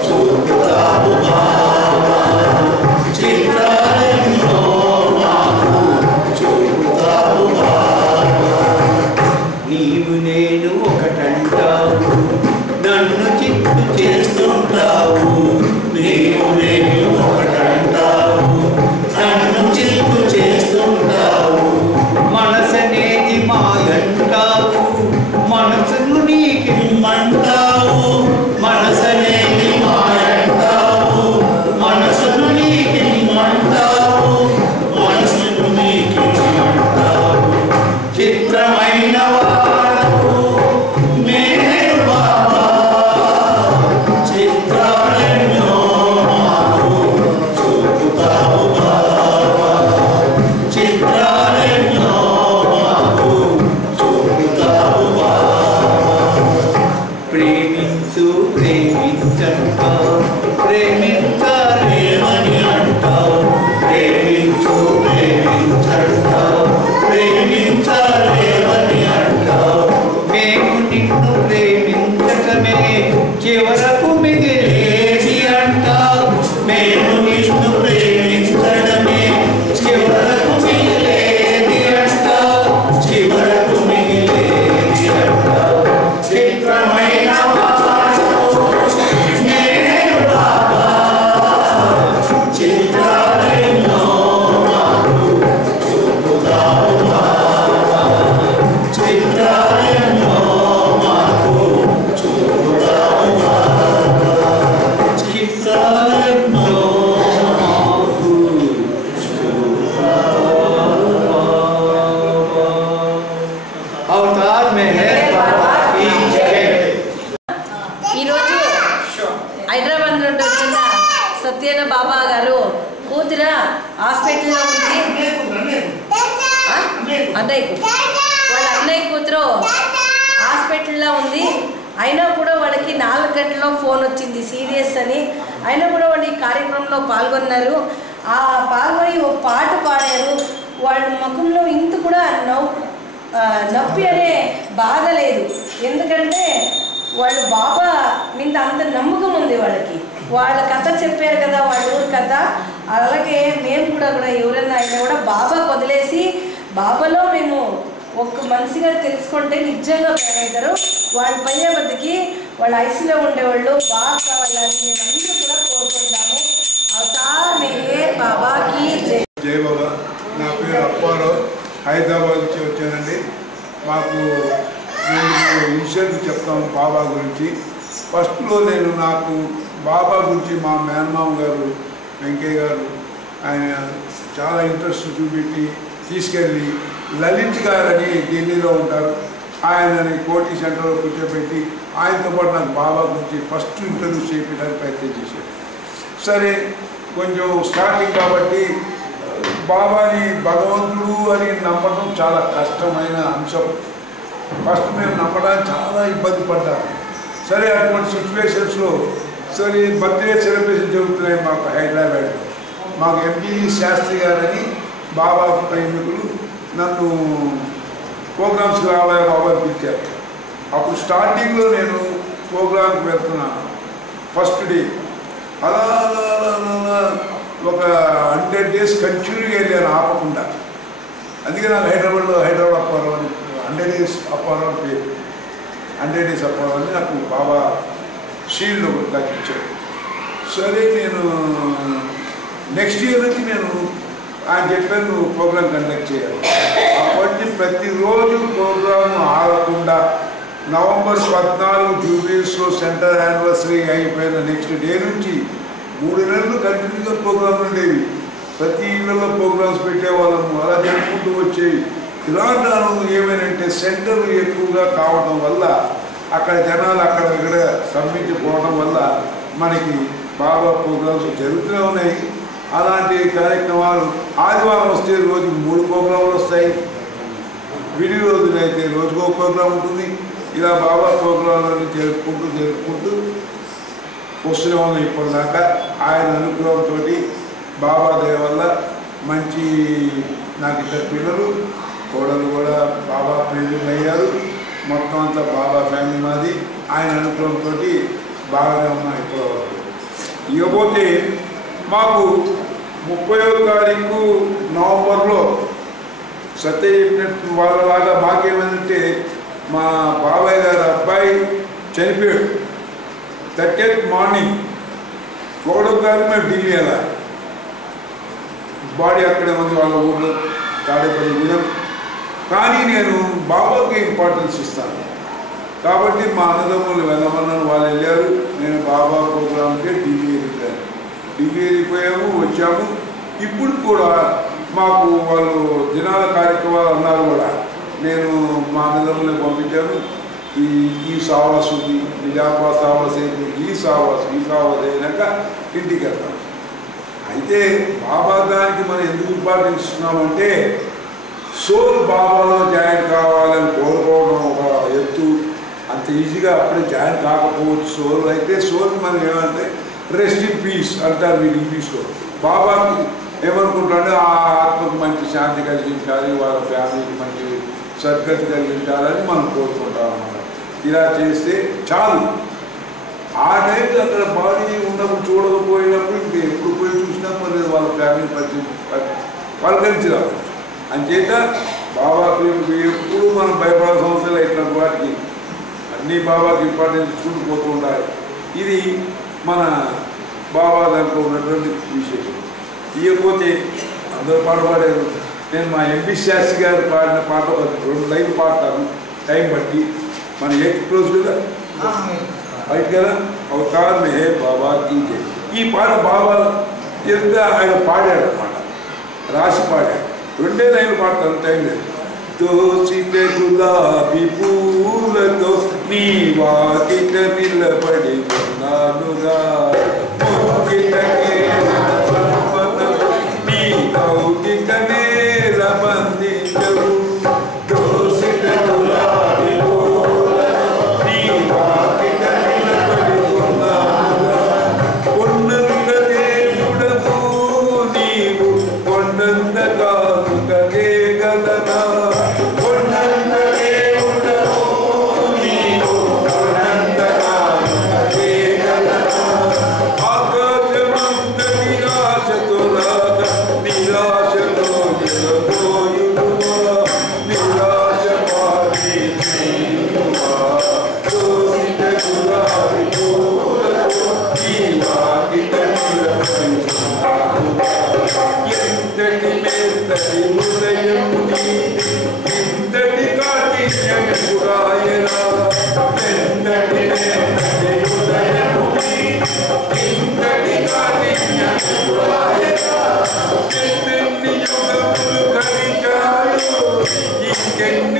చూపుతావు బాబా. చిత్రాలెన్నో మాకు చూపుతావు బాబా. నీవు నేను ఒకటంటావు, నన్ను చిత్తు చేస్తుంటావు. నీవు నేను ఒకటంటావు, నన్ను చిత్తు చేస్తుంటావు. మనసనేది మాయంటావు, మనసును నీకిమ్మంటావు. మనసనేది మాయంటావు, మనసును నీకిమ్మంటావు. మనసును నీకిమ్మంటావు. చిత్రమైన వాడవు మెహర్ బాబా, చిత్రాలెన్నో మాకు చూపుతావు బాబా. చిత్రాలెన్నో మాకు చూపుతావు బాబా. ప్రేమించు ప్రేమించంటావు, ప్రేమించాలేమని అంటావు. ప్రేమించు ప్రేమించంటావు, ప్రేమించాలేమని అంటావు. మేము నిన్ను ప్రేమించటమే చివరకు మిగిలేది అంటావు. మేము నిన్ను ప్రేమించడమే చివరకు మిగిలేది అంటావు. చివరకు మిగిలేది అంటావు. చిత్రమైన వాడవు మెహర్ బాబా, చిత్రాలెన్నో మాకు చూపుతావు బాబా. చిత్రాలెన్నో మాకు చూపుతావు బాబా. చిత్రాలెన్నో మాకు చూపుతావు బాబా. అవతార్ మెహర్ బాబా की जय. ఈరోజు హైదరాబాద్ నుండి వచ్చిన సత్యేన బాబా గారు కూతుర హాస్పిటల్లో ఉంది. అన్నయ్య వాళ్ళ అన్నయ్య కూతురు హాస్పిటల్లో ఉంది. అయినా కూడా వాళ్ళకి 4 గంటల్లో ఫోన్ వచ్చింది సీరియస్ అని. అయినా కూడా వాళ్ళు ఈ కార్యక్రమంలో పాల్గొన్నారు. ఆ పాల్గొని ఓ పాట పాడారు. వాళ్ళ ముఖంలో ఇంత కూడా నొప్పి అనే బాధ లేదు. ఎందుకంటే వాళ్ళు బాబా మీద అంత నమ్మకం ఉంది వాళ్ళకి. వాళ్ళ కథ చెప్పారు కదా, వాళ్ళ ఊరి కథ. అలాగే మేము కూడా ఎవరైనా అయినా కూడా బాబా వదిలేసి బాబాలో మేము ఒక మనిషిగా తెలుసుకుంటే నిజంగా ప్రేమవుతారు. వాళ్ళు పయ్యే బతికి వాళ్ళ ఐసీలో ఉండేవాళ్ళు బాగా కావాలని మేమందరూ కూడా కోరుకుంటాము. అవతార్ మెహర్ బాబాకి జై. జై బాబా. నా పేరు అప్పారావు, హైదరాబాద్ నుంచి వచ్చానండి. మాకు నేను ఇన్షియల్ చెప్తాను బాబా గురించి. ఫస్ట్లో నాకు బాబా గురించి మా మేనమామ గారు వెంకయ్య గారు ఆయన చాలా ఇంట్రెస్ట్ చూపెట్టి తీసుకెళ్ళి లలిత్ గారు అని ఢిల్లీలో ఉంటారు. ఆయనని కోటి సెంటర్లో కూర్చోబెట్టి ఆయనతో పాటు నాకు బాబా గురించి ఫస్ట్ ఇంటర్వ్యూ చేయడానికి ప్రయత్నం చేశాడు. సరే కొంచెం స్టార్టింగ్ కాబట్టి బాబాని భగవంతుడు అని నమ్మడం చాలా కష్టమైన అంశం. ఫస్ట్ మేము నమ్మడానికి చాలా ఇబ్బంది పడ్డాము. సరే అటువంటి సిచ్యువేషన్స్లో సరే బర్త్డే సెలబ్రేషన్ జరుగుతున్నాయి మాకు హైదరాబాద్లో. మాకు ఎంపీ శాస్త్రి గారని బాబా ప్రేమికులు నన్ను ప్రోగ్రామ్స్కి రావాలి బాబా పిలిచారు. అప్పుడు స్టార్టింగ్లో నేను ప్రోగ్రామ్కి వెళ్తున్నాను ఫస్ట్ డే. అలా ఒక 100 days కంటిన్యూగా వెళ్ళాను ఆపకుండా. అందుకే నాకు హైదరాబాద్ అప్పారావు అని 100 days అప్పారావు పేరు. 100 days అప్పారావు అని నాకు బాబా షీల్డ్ నాకు ఇచ్చాడు. సరే నేను నెక్స్ట్ ఇయర్ నుంచి నేను ఆయన చెప్పాను నువ్వు ప్రోగ్రామ్ కండక్ట్ చేయాలి. అప్పటి ప్రతిరోజు ప్రోగ్రామ్ ఆడకుండా నవంబర్ 14 జూబ్లీస్లో సెంటర్ యానివర్సరీ అయిపోయిన నెక్స్ట్ డే నుంచి 3 నెలలు కంటిన్యూగా ప్రోగ్రాంలు ఉండేవి. ప్రతి ఇళ్ళలో ప్రోగ్రామ్స్ పెట్టేవాళ్ళము. అలా జరుపుకుంటూ వచ్చేవి. ఇలాంటి అనుభవం ఏమైనంటే సెంటర్లు ఎక్కువగా కావడం వల్ల అక్కడ జనాలు అక్కడ ఇక్కడ స్తంభించిపోవడం వల్ల మనకి బాబా ప్రోగ్రామ్స్ జరుగుతూనే ఉన్నాయి. అలాంటి కార్యక్రమాలు ఆదివారం వస్తే రోజుకి 3 ప్రోగ్రాములు వస్తాయి. విడి రోజులైతే రోజుకో ప్రోగ్రాం ఉంటుంది. ఇలా బాబా ప్రోగ్రాంలను జరుపుకుంటూ వస్తూనే ఉన్నాయి. ఇప్పటిదాకా ఆయన అనుగ్రహంతో బాబా దయ వల్ల మంచి నాకు 2 పిల్లలు, కోడలు కూడా బాబా ప్రేమికులు అయ్యారు. మొత్తం అంతా బాబా ఫ్యామిలీ మాది. ఆయన అనుగ్రహంతో బాగానే ఉన్నాం ఇప్పటివరకు. ఇకపోతే మాకు 30వ తారీఖు నవంబర్లో సత్య చెప్పినట్టు వాళ్ళలాగా మాకేమంటే మా బాబాయ్ గారి అబ్బాయి చనిపోయాడు. 30th మార్నింగ్ 1వ తారీఖు మేము ఢిల్లీ వెళ్ళాలి. బాడీ అక్కడే ఉంది వాళ్ళ ఊళ్ళో తాడేపల్లి విధం. కానీ నేను బాబాకి ఇంపార్టెన్స్ ఇస్తాను కాబట్టి మా అన్నదమ్ములు వెళ్ళమన్నాను. వాళ్ళు వెళ్ళారు. నేను బాబా ప్రోగ్రాంకి ఢిల్లీ వెళ్ళాను. ఢిల్లీ వెళ్ళిపోయాము, వచ్చాము. ఇప్పుడు కూడా మాకు వాళ్ళు దినాల కార్యక్రమాలు అన్నారు కూడా. నేను మా అన్నదమ్ముల్ని పంపించాను. ఈ సావాసు ఉంది, నిజామాబాద్ సావాసు అయితే ఈ సావాసు అయినాక ఇంటికి వెళ్తాం. అయితే బాబా దానికి మనం ఎందుకు ఇంపార్టెన్స్ ఇస్తున్నామంటే సోల్ బాబాలో జాయిన్ కావాలని కోరుకోవడం ఒక ఎత్తు. అంత ఈజీగా అప్పుడే జాయిన్ కాకపోవచ్చు. సోల్ అయితే సోల్ మనం ఏమంటే రెస్ట్ ఇన్ పీస్ అంటారు మీరు ఇంగ్లీష్లో. బాబాకి ఏమనుకుంటారంటే ఆ ఆత్మకు మంచి శాంతి కలిగించాలి, వాళ్ళ ఫ్యామిలీకి మంచి సద్గతి కలిగించాలని మనం కోరుకుంటాం అన్నమాట. ఇలా చేస్తే చాలు. ఆ టైంకి అక్కడ బాడీ ఉన్నప్పుడు చూడకపోయినప్పుడు ఇంకా ఎప్పుడు పోయి చూసినా మరి వాళ్ళ ఫ్యామిలీ పలకరించి రావచ్చు. అంచేత బాబా ప్రేమకు ఎప్పుడు మనం భయపడాల్సిన అవసరం ఇట్లాంటి వాటికి అన్నీ బాబాకి ఇంపార్టెన్స్ ఇచ్చుకుంటూ పోతూ ఉండాలి. ఇది మన బాబా దాంట్లో ఉన్నటువంటి విశేషం. ఇకపోతే అందరూ పాట పాడారు. నేను మా ఎంపీ శాస్త్రి గారు పాడిన పాట 2 లైన్లు పాడతాను టైం బట్టి. మన 8 క్లోజ్గా బయట కదా అవతార్ మే హే బాబా కీ జై. ఈ పాట బాబా చెప్తే ఆయన పాడాడు అన్నమాట, రాసి పాడాడు. 2 లైన్లు పాడతాను టైం లేదు. దోసిట గులాబీ పూలతో నీ వాకిట నిలబడి ఉన్నానుగా, నీ కౌకిట నేల బంధించవు. దోసిట గులాబీ పూలతో నీ వాకిట నిలబడి ఉన్నానుగా, కొండంత దేవుడవు నీవు కొండంత కాదుకనే గలనా. Can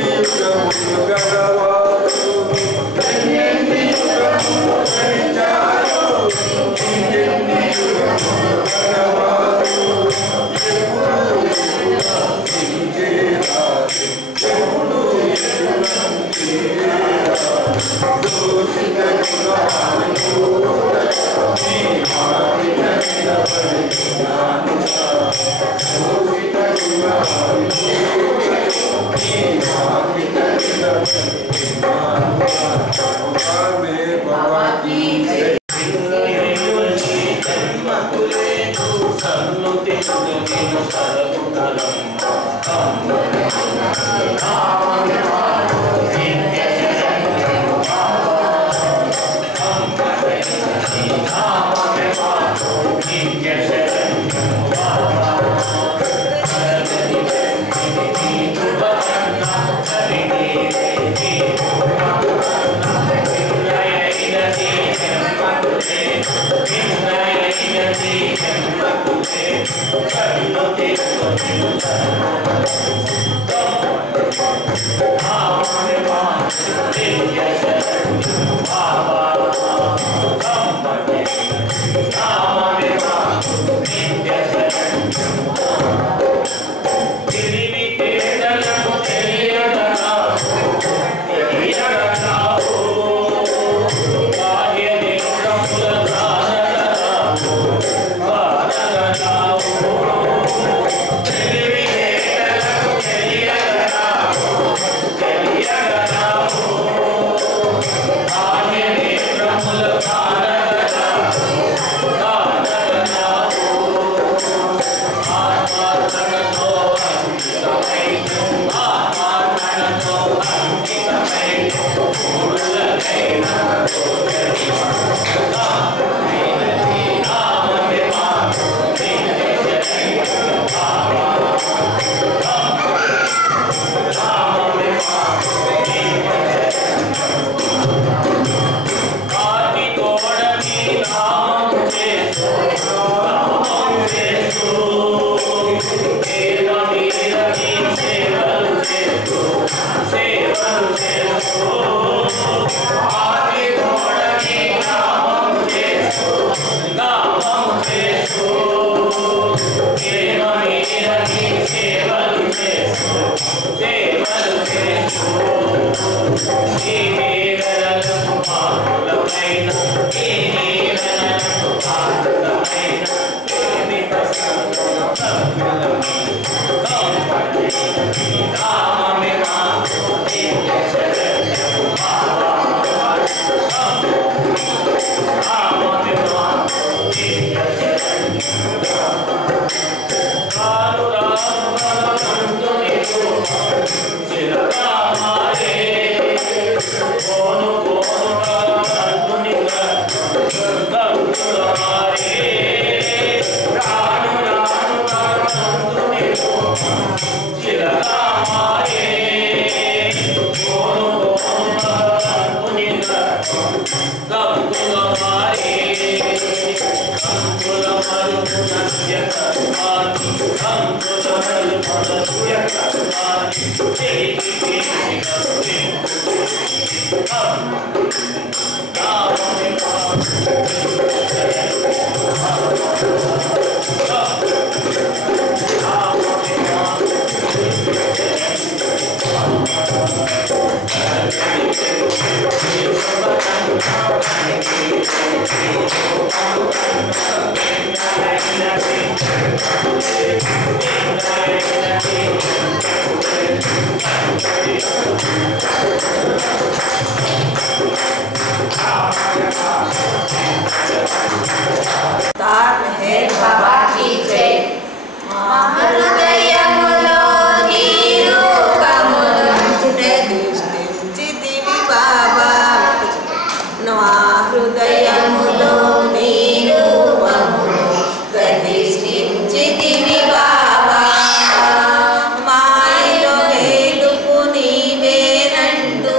మాయలో వేడుకు నీవేనంటూ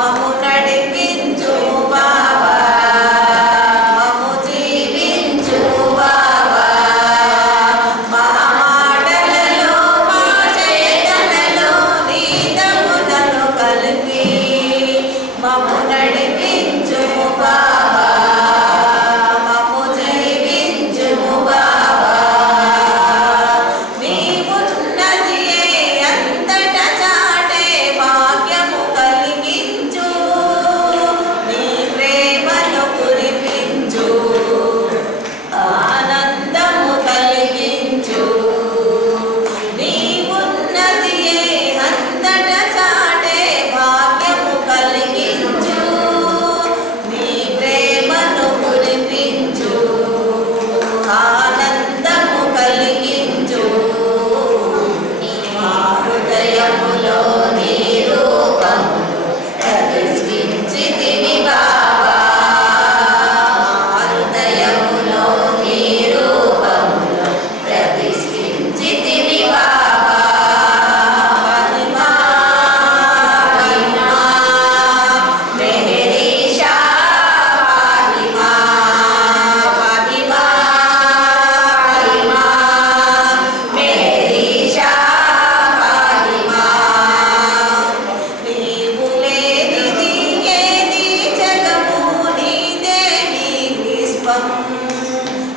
మము నడిపించు బాబా మము జీవించు బాబా మా మాటలలో మా చేతలలో నీతములను కలిగి మము నడిపించు బాబా మము జీవించు బాబా నీవున్నదియే అంతట చాటే భాగ్యము కలిగించు నీ ప్రేమను కురిపించు ఆనందము కలిగించు నీవున్నదియే అంతట చాటే భాగ్యము కలిగించు నీ ప్రేమను కురిపించు ఆనందము కలిగించు మా హృదయములో నీ రూపమును ప్రతిష్ఠించితివి బాబా మా హృదయములో నీ రూపమును ప్రతిష్ఠించితివి బాబా మహిమా మహిమా మెహరీషా మహిమా మహిమా మహిమా మెహరీషా మహిమా నీవు లేనిది ఏది జగము నీదే నీ విశ్వం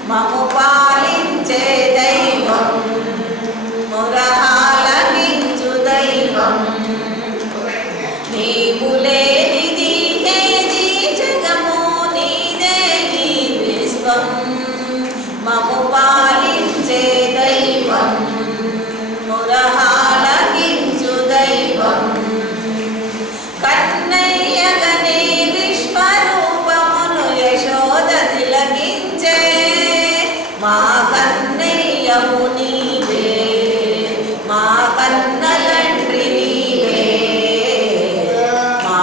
మము పాలించే దైవం మురహాలగించు దైవం నీవు లేనిది ఏది జగము నీదే నీ విశ్వం మము పాలించే దైవం మురహాలగించు దైవం కన్నయ్యగనే విశ్వరూపమును యశోద తిలకించే మా కన్నయ్యము నీవే మా కన్న తండ్రి నీవే మా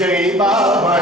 జై బాబా